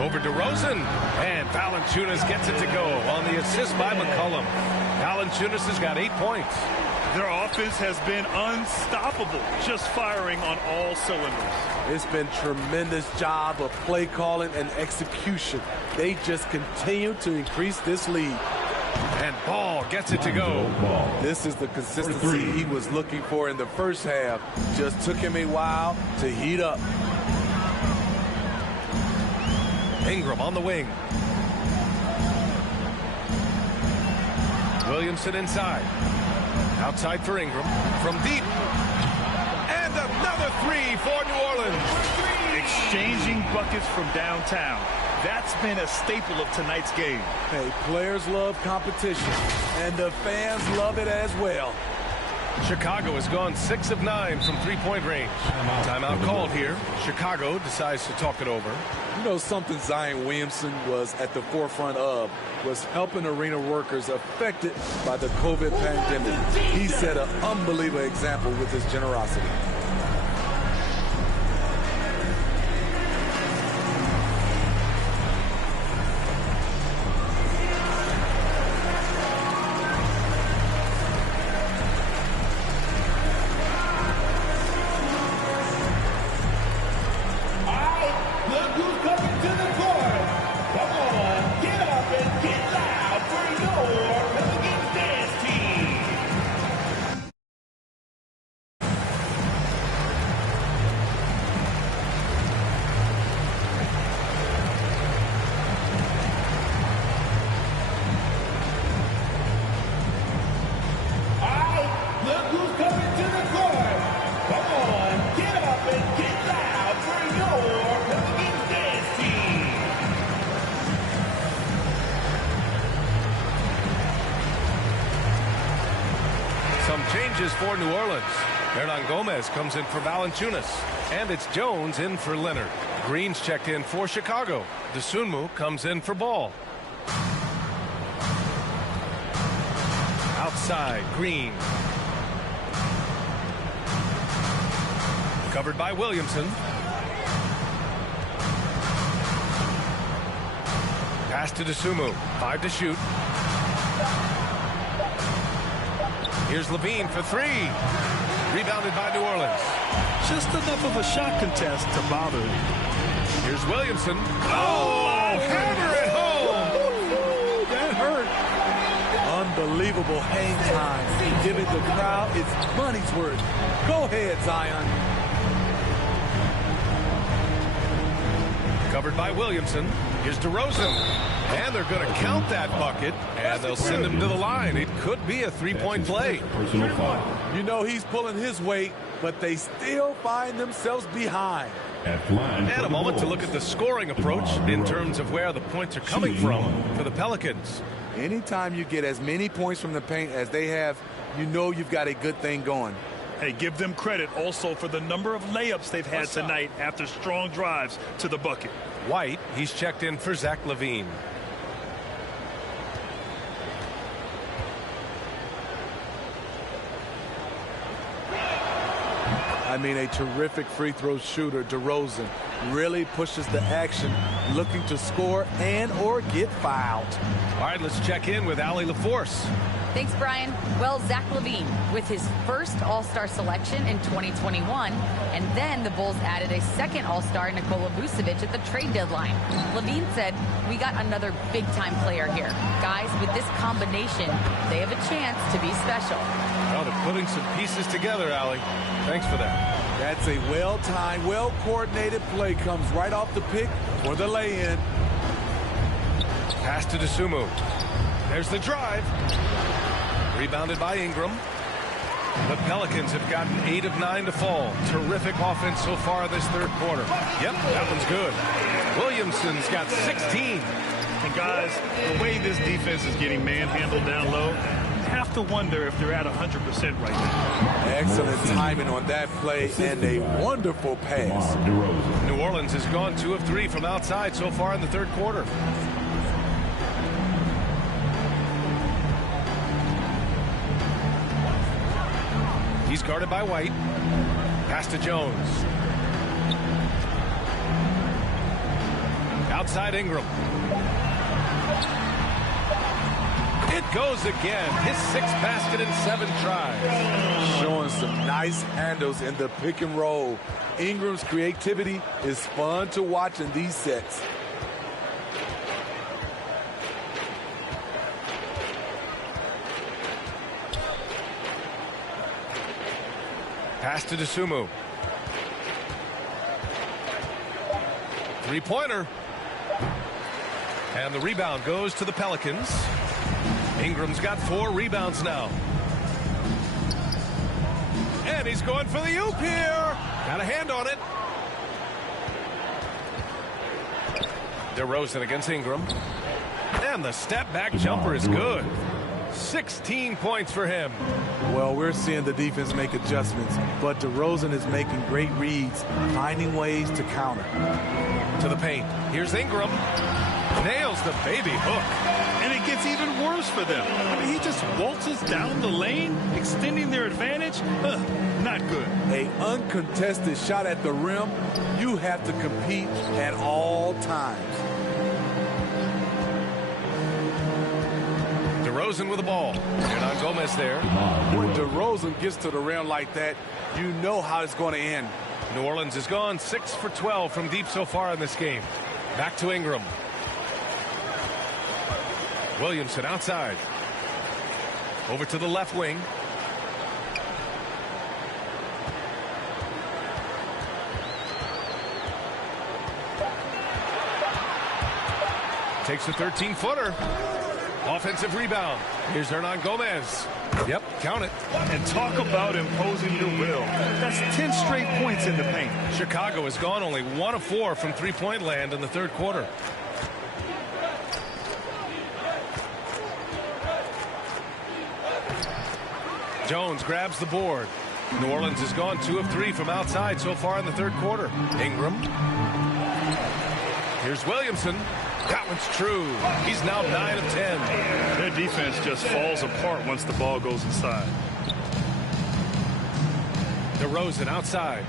Over DeRozan. And Valanciunas gets it to go on the assist by McCollum. Valanciunas has got 8 points. Their offense has been unstoppable, just firing on all cylinders. It's been tremendous job of play calling and execution. They just continue to increase this lead. And Ball gets it to go. This is the consistency he was looking for in the first half. Just took him a while to heat up. Ingram on the wing. Williamson inside. Outside for Ingram. From deep. And another 3 for New Orleans. Exchanging buckets from downtown. That's been a staple of tonight's game. Hey, players love competition, and the fans love it as well. Chicago has gone 6 of 9 from three-point range. Timeout called here. Chicago decides to talk it over. You know, something Zion Williamson was at the forefront of was helping arena workers affected by the COVID pandemic. He set an unbelievable example with his generosity. For New Orleans. Hernan Gomez comes in for Valanciunas. And it's Jones in for Leonard. Green's checked in for Chicago. Dosunmu comes in for Ball. Outside, Green. Covered by Williamson. Pass to Dosunmu. 5 to shoot. Here's Levine for 3. Rebounded by New Orleans. Just enough of a shot contest to bother him. Here's Williamson. Oh, hammer it home. That hurt. Unbelievable hang time. Giving the crowd its money's worth. Go ahead, Zion. Covered by Williamson. Here's DeRozan. And they're going to count that bucket, and they'll send him to the line. It could be a three-point play. You know he's pulling his weight, but they still find themselves behind. And a moment to look at the scoring approach in terms of where the points are coming from for the Pelicans. Anytime you get as many points from the paint as they have you know you've got a good thing going. Hey, give them credit also for the number of layups they've had tonight after strong drives to the bucket. White, he's checked in for Zach LaVine. I mean, a terrific free throw shooter. DeRozan really pushes the action, looking to score and or get fouled. All right, let's check in with Allie LaForce. Thanks, Brian. Well, Zach LaVine with his first All-Star selection in 2021, and then the Bulls added a second All-Star, Nikola Vucevic, at the trade deadline. LaVine said, "We got another big-time player here. Guys, with this combination, they have a chance to be special." Well, they're putting some pieces together, Allie. Thanks for that. That's a well-timed, well-coordinated play. Comes right off the pick for the lay-in. Pass to DeSumo. There's the drive. Rebounded by Ingram. The Pelicans have gotten 8 of 9 to fall. Terrific offense so far this third quarter. Yep, that one's good. Williamson's got 16. And guys, the way this defense is getting manhandled down low, you have to wonder if they're at 100% right now. Excellent timing on that play and a wonderful pass. New Orleans has gone 2 of 3 from outside so far in the third quarter. He's guarded by White. Pass to Jones. Outside Ingram. It goes again. His 6th basket in 7 tries. Showing some nice handles in the pick and roll. Ingram's creativity is fun to watch in these sets. Pass to DeSumo. Three-pointer. And the rebound goes to the Pelicans. Ingram's got 4 rebounds now. And he's going for the oop here. Got a hand on it. DeRozan against Ingram. And the step-back jumper is good. 16 points for him. Well, we're seeing the defense make adjustments, but DeRozan is making great reads, finding ways to counter. To the paint. Here's Ingram. Nails the baby hook. And it gets even worse for them. I mean, he just waltzes down the lane, extending their advantage. Not good. A uncontested shot at the rim, you have to compete at all times. DeRozan with the ball. Hernan Gomez there. When DeRozan gets to the rim like that, you know how it's going to end. New Orleans has gone 6 for 12 from deep so far in this game. Back to Ingram. Williamson outside. Over to the left wing. Takes a 13-footer. Offensive rebound. Here's Hernan Gomez. Yep, count it. And talk about imposing your will. That's 10 straight points in the paint. Chicago has gone only 1 of 4 from three-point land in the third quarter. Jones grabs the board. New Orleans has gone 2 of 3 from outside so far in the third quarter. Ingram. Here's Williamson. That one's true. He's now 9 of 10. Their defense just falls apart once the ball goes inside. DeRozan outside.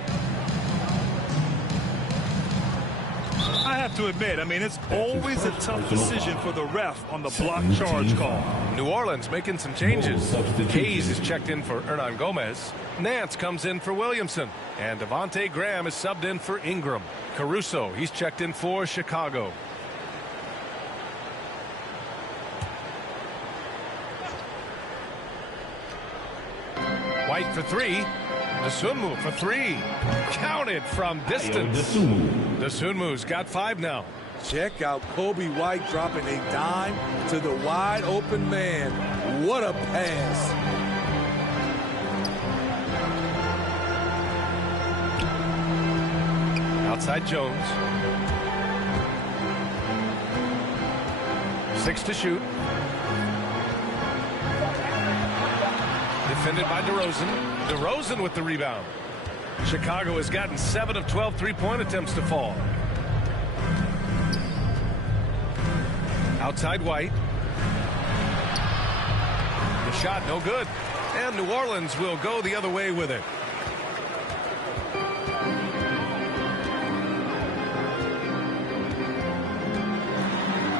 I have to admit, I mean, it's always a tough decision for the ref on the block charge call. New Orleans making some changes. Hayes is checked in for Hernan Gomez. Nance comes in for Williamson. And Devontae Graham is subbed in for Ingram. Caruso, he's checked in for Chicago. White for 3. DeSumo for 3. Counted from distance. DeSumu's got 5 now. Check out Kobe White dropping a dime to the wide open man. What a pass. Outside Jones. 6 to shoot. Defended by DeRozan. DeRozan with the rebound. Chicago has gotten 7 of 12 three-point attempts to fall. Outside White. The shot no good. And New Orleans will go the other way with it.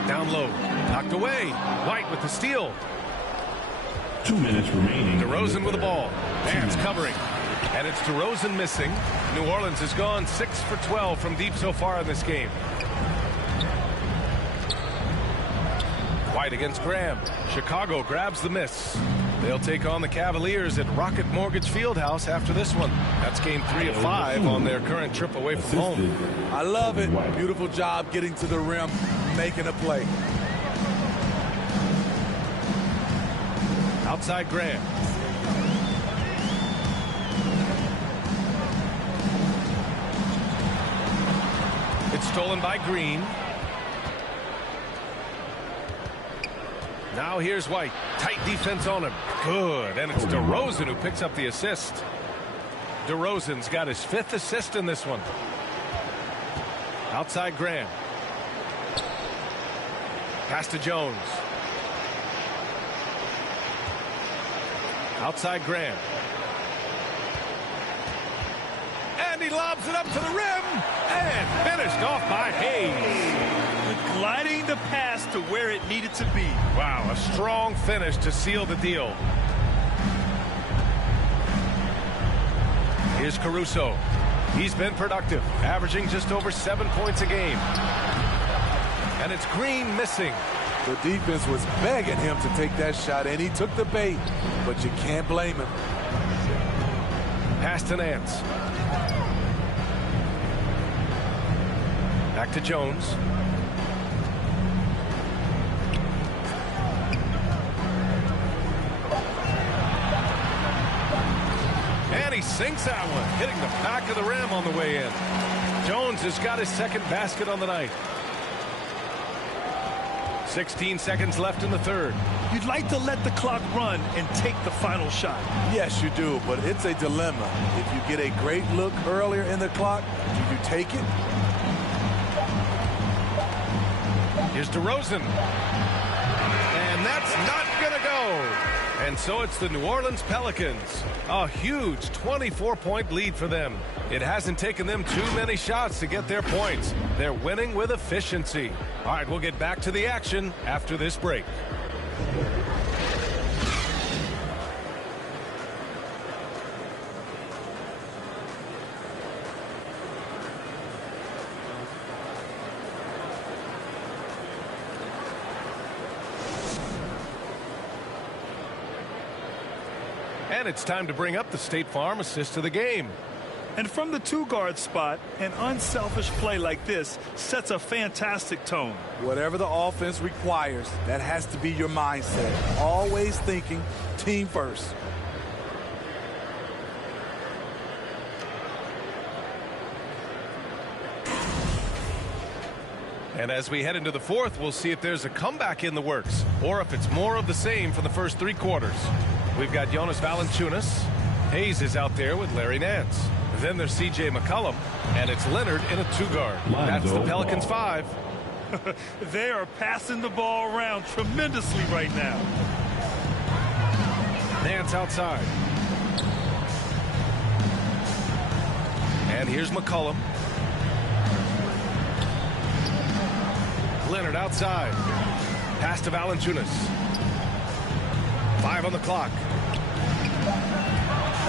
Down low. Knocked away. White with the steal. 2 minutes remaining. DeRozan with the ball. Nance covering. And it's DeRozan missing. New Orleans has gone 6 for 12 from deep so far in this game. White against Graham. Chicago grabs the miss. They'll take on the Cavaliers at Rocket Mortgage Fieldhouse after this one. That's game 3 of 5 on their current trip away from home. I love it. Beautiful job getting to the rim, making a play. Outside Graham. It's stolen by Green. Now here's White. Tight defense on him. Good. And it's DeRozan who picks up the assist. DeRozan's got his 5th assist in this one. Outside Graham. Pass to Jones. Outside Graham. And he lobs it up to the rim. And finished off by Hayes. Gliding the pass to where it needed to be. Wow, a strong finish to seal the deal. Here's Caruso. He's been productive, averaging just over 7 points a game. And it's Green missing. The defense was begging him to take that shot, and he took the bait, but you can't blame him. Pass to Nance. Back to Jones. And he sinks that one, hitting the back of the rim on the way in. Jones has got his 2nd basket on the night. 16 seconds left in the 3rd. You'd like to let the clock run and take the final shot. Yes, you do, but it's a dilemma. If you get a great look earlier in the clock, do you take it? Here's DeRozan. And that's not going to go. And so it's the New Orleans Pelicans. A huge 24-point lead for them. It hasn't taken them too many shots to get their points. They're winning with efficiency. All right, we'll get back to the action after this break. And it's time to bring up the State Farm assist of the game. And from the 2-guard spot, an unselfish play like this sets a fantastic tone. Whatever the offense requires, that has to be your mindset. Always thinking team first. And as we head into the 4th, we'll see if there's a comeback in the works or if it's more of the same for the first 3 quarters. We've got Jonas Valanciunas. Hayes is out there with Larry Nance. Then there's C.J. McCollum, and it's Leonard in a 2-guard. That's the Pelicans 5. They are passing the ball around tremendously right now. Nance outside. And here's McCollum. Leonard outside. Pass to Valanciunas. 5 on the clock.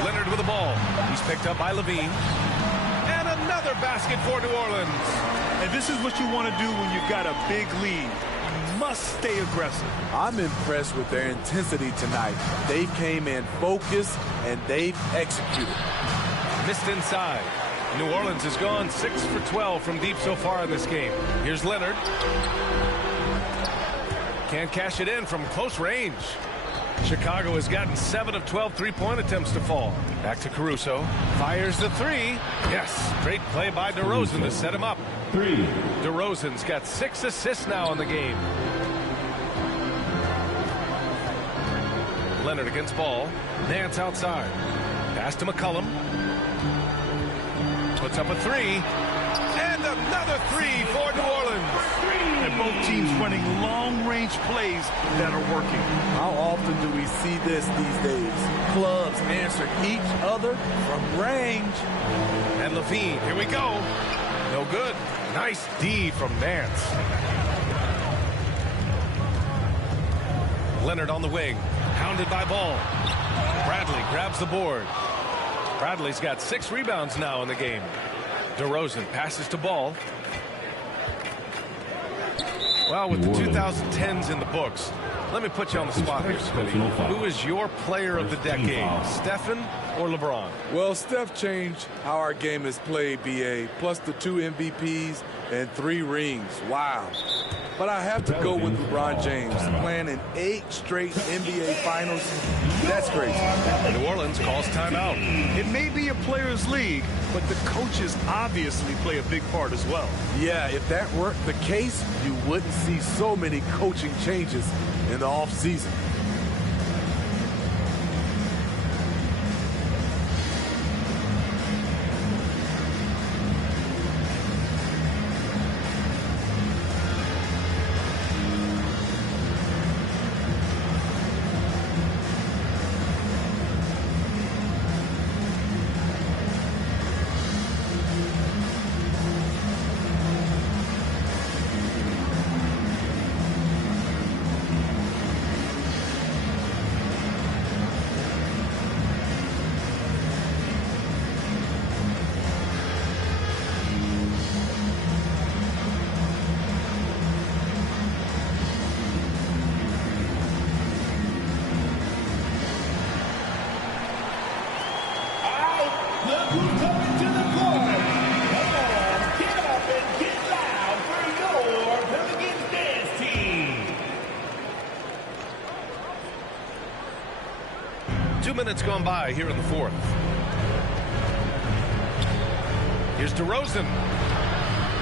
Leonard with the ball. He's picked up by Levine. And another basket for New Orleans. And this is what you want to do when you've got a big lead. You must stay aggressive. I'm impressed with their intensity tonight. They came in focused, and they've executed. Missed inside. New Orleans has gone 6 for 12 from deep so far in this game. Here's Leonard. Can't cash it in from close range. Chicago has gotten 7 of 12 three-point attempts to fall. Back to Caruso. Fires the 3. Yes, great play by DeRozan to set him up. 3. DeRozan's got 6 assists now in the game. Leonard against ball. Nance outside. Pass to McCollum. Puts up a three. And another three for New Orleans. And both teams running long-range plays that are working. How often do we see this these days? Clubs answer each other from range. And Levine, here we go. No good. Nice D from Nance. Leonard on the wing. Hounded by Ball. Bradley grabs the board. Bradley's got 6 rebounds now in the game. DeRozan passes to Ball. Well, with the 2010s in the books, let me put you on the spot here, Smitty. Who is your player of the decade, Stephen or LeBron? Well, Steph changed how our game is played, BA, plus the 2 MVPs and 3 rings. Wow. But I have to go with LeBron James, playing in 8 straight NBA Finals. That's crazy. New Orleans calls timeout. It may be a players' league, but the coaches obviously play a big part as well. Yeah, if that weren't the case, you wouldn't see so many coaching changes in the offseason. Minutes gone by here in the 4th. Here's DeRozan.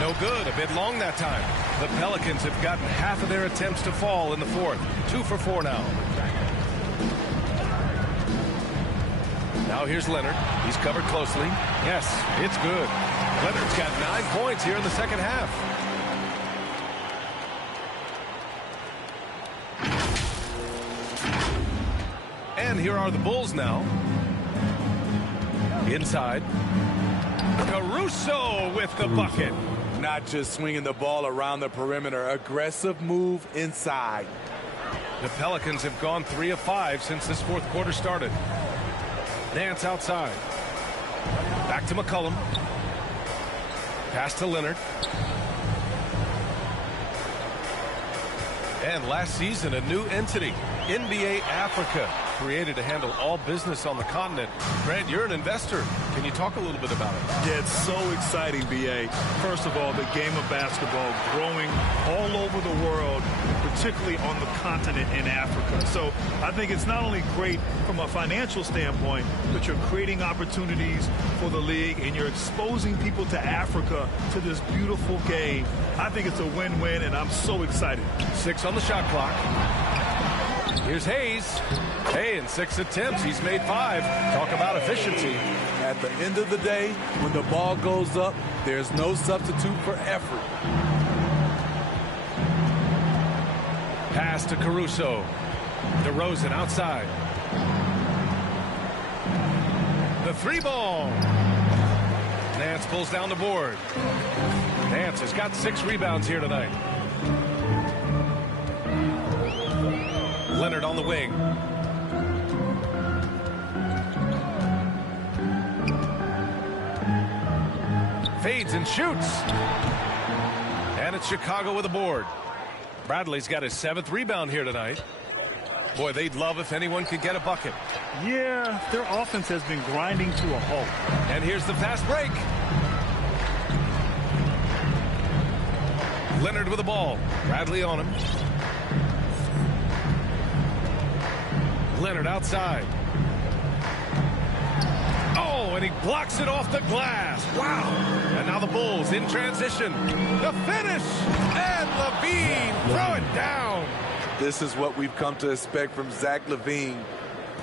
No good. A bit long that time. The Pelicans have gotten half of their attempts to fall in the 4th. 2 for 4 now. Now here's Leonard. He's covered closely. Yes, it's good. Leonard's got 9 points here in the second half. And here are the Bulls now. Inside. Caruso with the bucket. Not just swinging the ball around the perimeter. Aggressive move inside. The Pelicans have gone 3 of 5 since this 4th quarter started. Nance outside. Back to McCollum. Pass to Leonard. And last season, a new entity, NBA Africa, created to handle all business on the continent. Grant, you're an investor. Can you talk a little bit about it? Yeah, it's so exciting, BA. First of all, the game of basketball growing all over the world, particularly on the continent in Africa. So I think it's not only great from a financial standpoint, but you're creating opportunities for the league and you're exposing people to Africa, to this beautiful game. I think it's a win-win, and I'm so excited. 6 on the shot clock. Here's Hayes. Hey, in 6 attempts, he's made 5. Talk about efficiency. At the end of the day, when the ball goes up, there's no substitute for effort. Pass to Caruso. DeRozan outside. The 3 ball. Nance pulls down the board. Nance has got 6 rebounds here tonight. Leonard on the wing. Fades and shoots. And it's Chicago with a board. Bradley's got his 7th rebound here tonight. Boy, they'd love if anyone could get a bucket. Yeah, their offense has been grinding to a halt. And here's the fast break. Leonard with the ball. Bradley on him. Leonard outside. Oh, and he blocks it off the glass. Wow. And now the Bulls in transition. The finish. And Levine throw it down. This is what we've come to expect from Zach LaVine.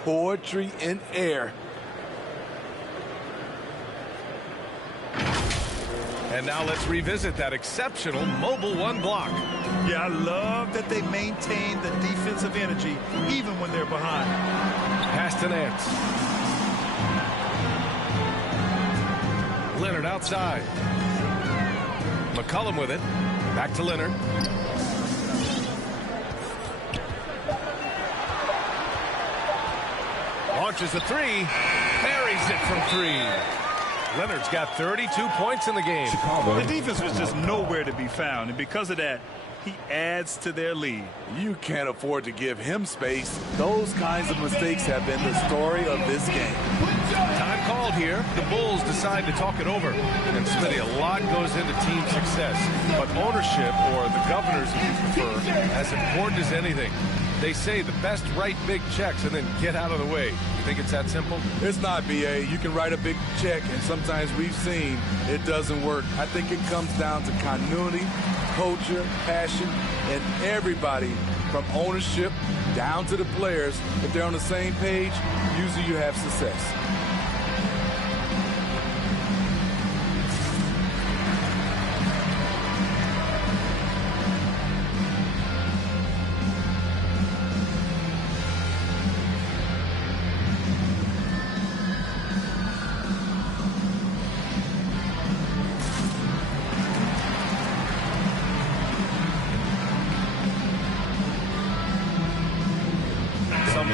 poetry in air. And now let's revisit that exceptional mobile one block. Yeah, I love that they maintain the defensive energy even when they're behind. Pass to Nance. Leonard outside. McCollum with it. Back to Leonard. Launches a three. Buries it from three. Leonard's got 32 points in the game. The defense was just nowhere to be found, and because of that, he adds to their lead. You can't afford to give him space. Those kinds of mistakes have been the story of this game. Time called here. The Bulls decide to talk it over. And Smitty, a lot goes into team success. But ownership, or the governors if you prefer, as important as anything. They say the best write big checks and then get out of the way. You think it's that simple? It's not, B.A. You can write a big check, and sometimes we've seen it doesn't work. I think it comes down to continuity, culture, passion, and everybody from ownership down to the players. If they're on the same page, usually you have success.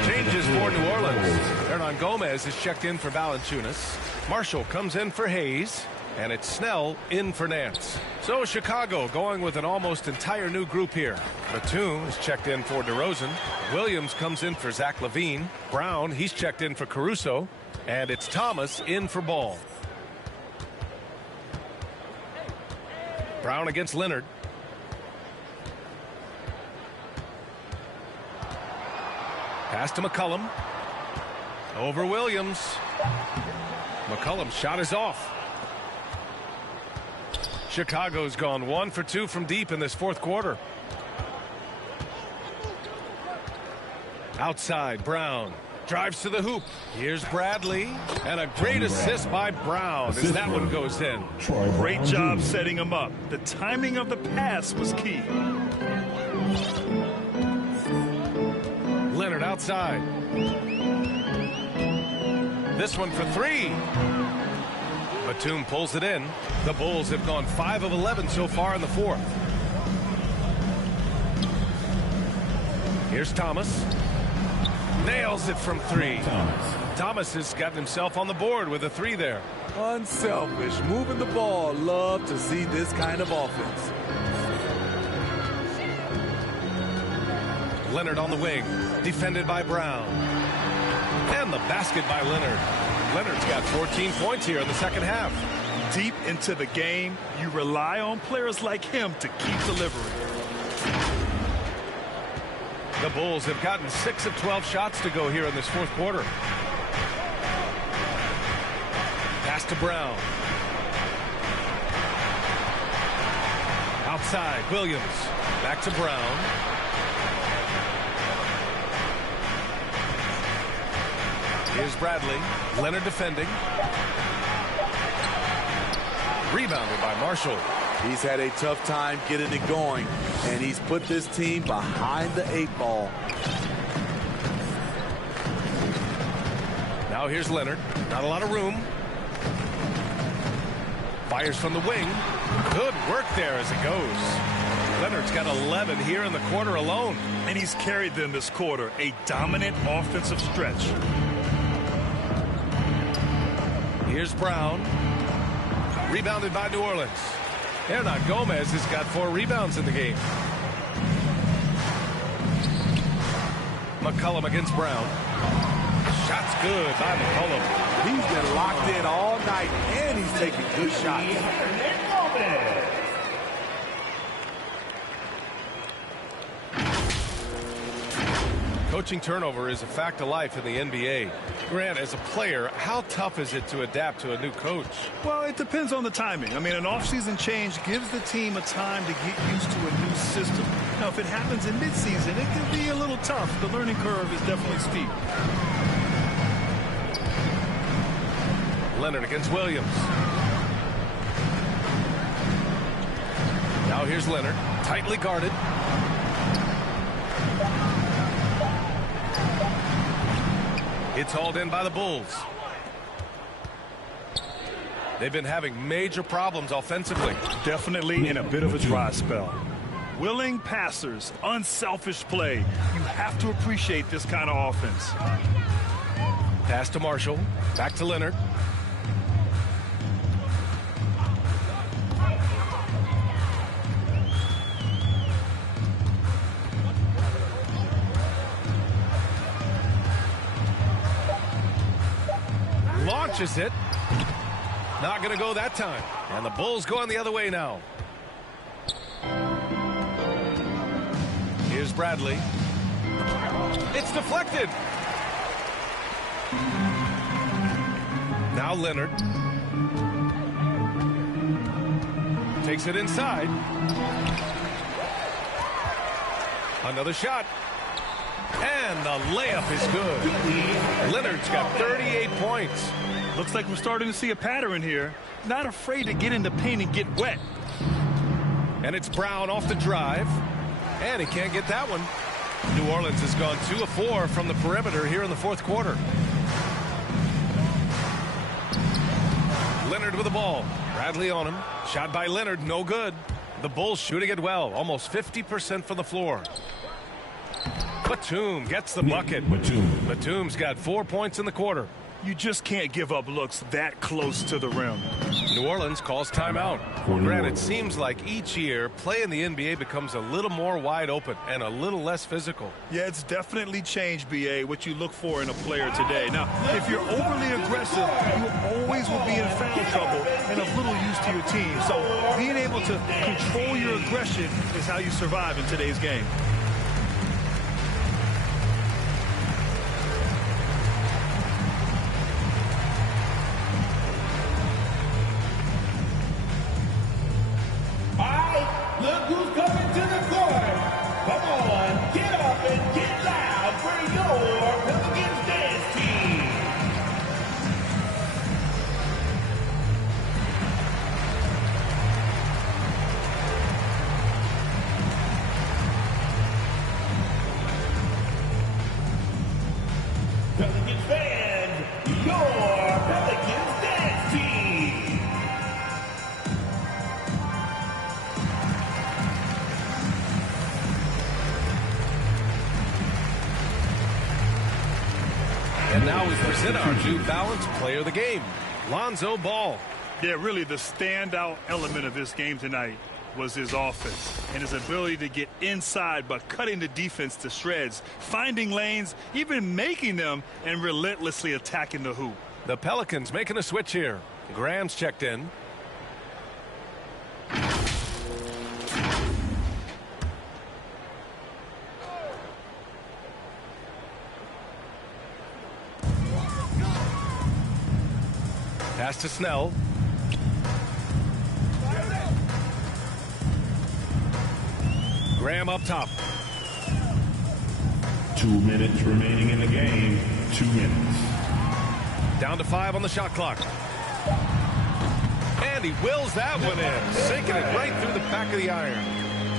Changes for New Orleans. Hernan Gomez is checked in for Valanciunas. Marshall comes in for Hayes. And it's Snell in for Nance. So Chicago going with an almost entire new group here. Batum is checked in for DeRozan. Williams comes in for Zach LaVine. Brown, he's checked in for Caruso. And it's Thomas in for Ball. Brown against Leonard. Pass to McCollum. Over Williams. McCollum's shot is off. Chicago's gone 1 for 2 from deep in this fourth quarter. Outside, Brown drives to the hoop. Here's Bradley. And a great assist by Brown as that one goes in. Great job setting him up. The timing of the pass was key. Leonard outside. This one for three. Batum pulls it in. The Bulls have gone 5 of 11 so far in the fourth. Here's Thomas. Nails it from three. Thomas has gotten himself on the board with a three there. Unselfish, moving the ball. Love to see this kind of offense. Leonard on the wing, defended by Brown. And the basket by Leonard. Leonard's got 14 points here in the second half. Deep into the game, you rely on players like him to keep delivering. The Bulls have gotten 6 of 12 shots to go here in this fourth quarter. Pass to Brown. Outside, Williams. Back to Brown. Here's Bradley. Leonard defending. Rebounded by Marshall. He's had a tough time getting it going, and he's put this team behind the 8 ball. Now here's Leonard. Not a lot of room. Fires from the wing. Good work there as it goes. Leonard's got 11 here in the quarter alone. And he's carried them this quarter. A dominant offensive stretch. Here's Brown. Rebounded by New Orleans. Hernan Gomez has got 4 rebounds in the game. McCollum against Brown. Shot's good by McCollum. He's been locked in all night, and he's taking good shots. Coaching turnover is a fact of life in the NBA. Grant, as a player, how tough is it to adapt to a new coach? Well, it depends on the timing. I mean, an offseason change gives the team a time to get used to a new system. Now, if it happens in midseason, it can be a little tough. The learning curve is definitely steep. Leonard against Williams. Now here's Leonard, tightly guarded. It's hauled in by the Bulls. They've been having major problems offensively. Definitely in a bit of a dry spell. Willing passers, unselfish play. You have to appreciate this kind of offense. Pass to Marshall. Back to Leonard. Launches it. Not going to go that time. And the Bulls going the other way now. Here's Bradley. It's deflected. Now Leonard. Takes it inside. Another shot. And the layup is good. Leonard's got 38 points. Looks like we're starting to see a pattern here. Not afraid to get in the paint and get wet. And it's Brown off the drive. And he can't get that one. New Orleans has gone 2 of 4 from the perimeter here in the fourth quarter. Leonard with the ball. Bradley on him. Shot by Leonard, no good. The Bulls shooting it well, almost 50% from the floor. Batum gets the bucket. Batum's got 4 points in the quarter. You just can't give up looks that close to the rim. New Orleans calls timeout. Grant, it seems like each year play in the NBA becomes a little more wide open and a little less physical. Yeah, it's definitely changed, B.A., what you look for in a player today. Now, if you're overly aggressive, you always will be in foul trouble and of little use to your team. So being able to control your aggression is how you survive in today's game. Look who's coming to the court. Come on, get up and get loud for your Pelicans dance team. Pelicans fans, your Pelicans dance team. And now we present our New Balance Player of the Game, Lonzo Ball. Yeah, really the standout element of this game tonight was his offense and his ability to get inside by cutting the defense to shreds, finding lanes, even making them, and relentlessly attacking the hoop. The Pelicans making a switch here. Graham's checked in. Pass to Snell. Graham up top. 2 minutes remaining in the game. 2 minutes. Down to 5 on the shot clock. And he wills that one in, sinking it right through the back of the iron.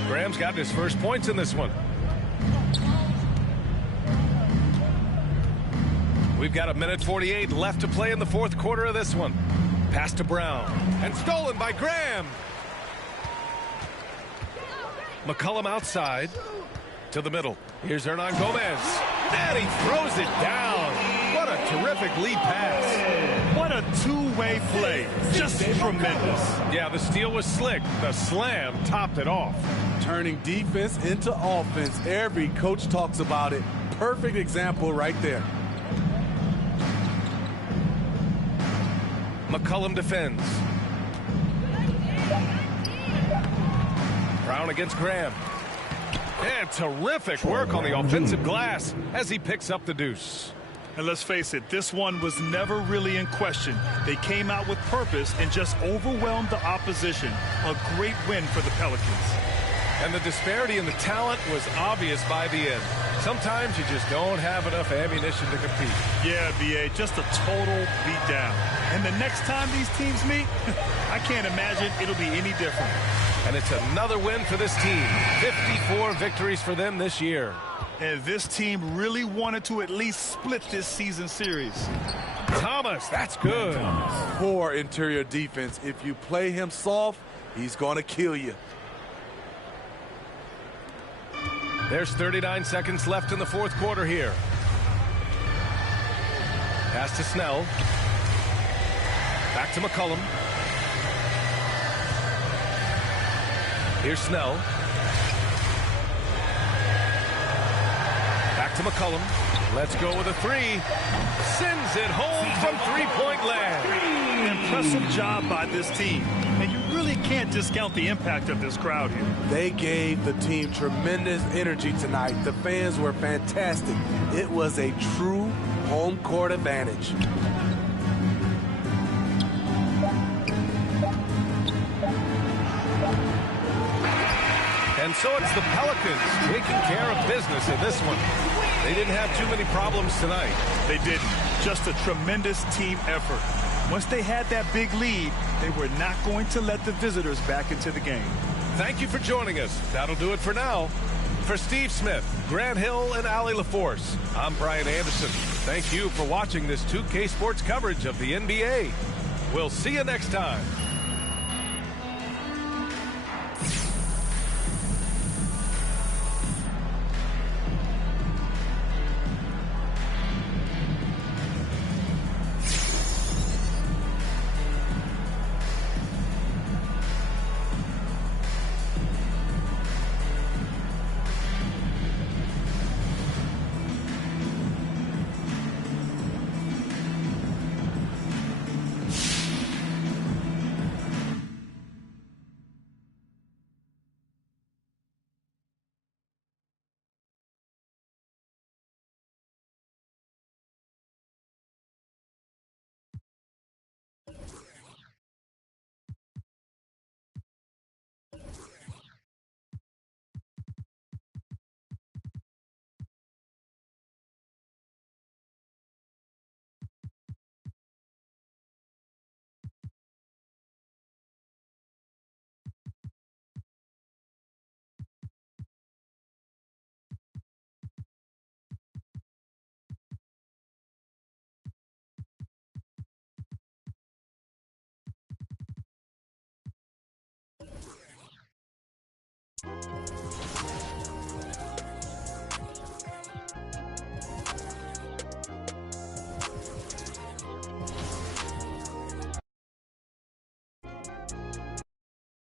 Graham's got his first points in this one. We've got 1:48 left to play in the fourth quarter of this one. Pass to Brown. And stolen by Graham. McCollum outside to the middle. Here's Hernan Gomez. And he throws it down. What a terrific lead pass. What a two-way play. Just tremendous. Yeah, the steal was slick. The slam topped it off. Turning defense into offense. Every coach talks about it. Perfect example right there. McCollum defends. Brown against Graham. And terrific work on the offensive glass as he picks up the deuce. And let's face it, this one was never really in question. They came out with purpose and just overwhelmed the opposition. A great win for the Pelicans. And the disparity in the talent was obvious by the end. Sometimes you just don't have enough ammunition to compete. Yeah, B.A., just a total beatdown. And the next time these teams meet, I can't imagine it'll be any different. And it's another win for this team. 54 victories for them this year. And this team really wanted to at least split this season series. Thomas, that's good. Poor interior defense. If you play him soft, he's going to kill you. There's 39 seconds left in the fourth quarter here. Pass to Snell. Back to McCollum. Here's Snell. Back to McCollum. Let's go with a three. Sends it home from three-point land. Impressive job by this team. And you really can't discount the impact of this crowd here. They gave the team tremendous energy tonight. The fans were fantastic. It was a true home court advantage. And so it's the Pelicans taking care of business in this one. They didn't have too many problems tonight. They didn't. Just a tremendous team effort. Once they had that big lead, they were not going to let the visitors back into the game. Thank you for joining us. That'll do it for now. For Steve Smith, Grant Hill, and Allie LaForce, I'm Brian Anderson. Thank you for watching this 2K Sports coverage of the NBA. We'll see you next time.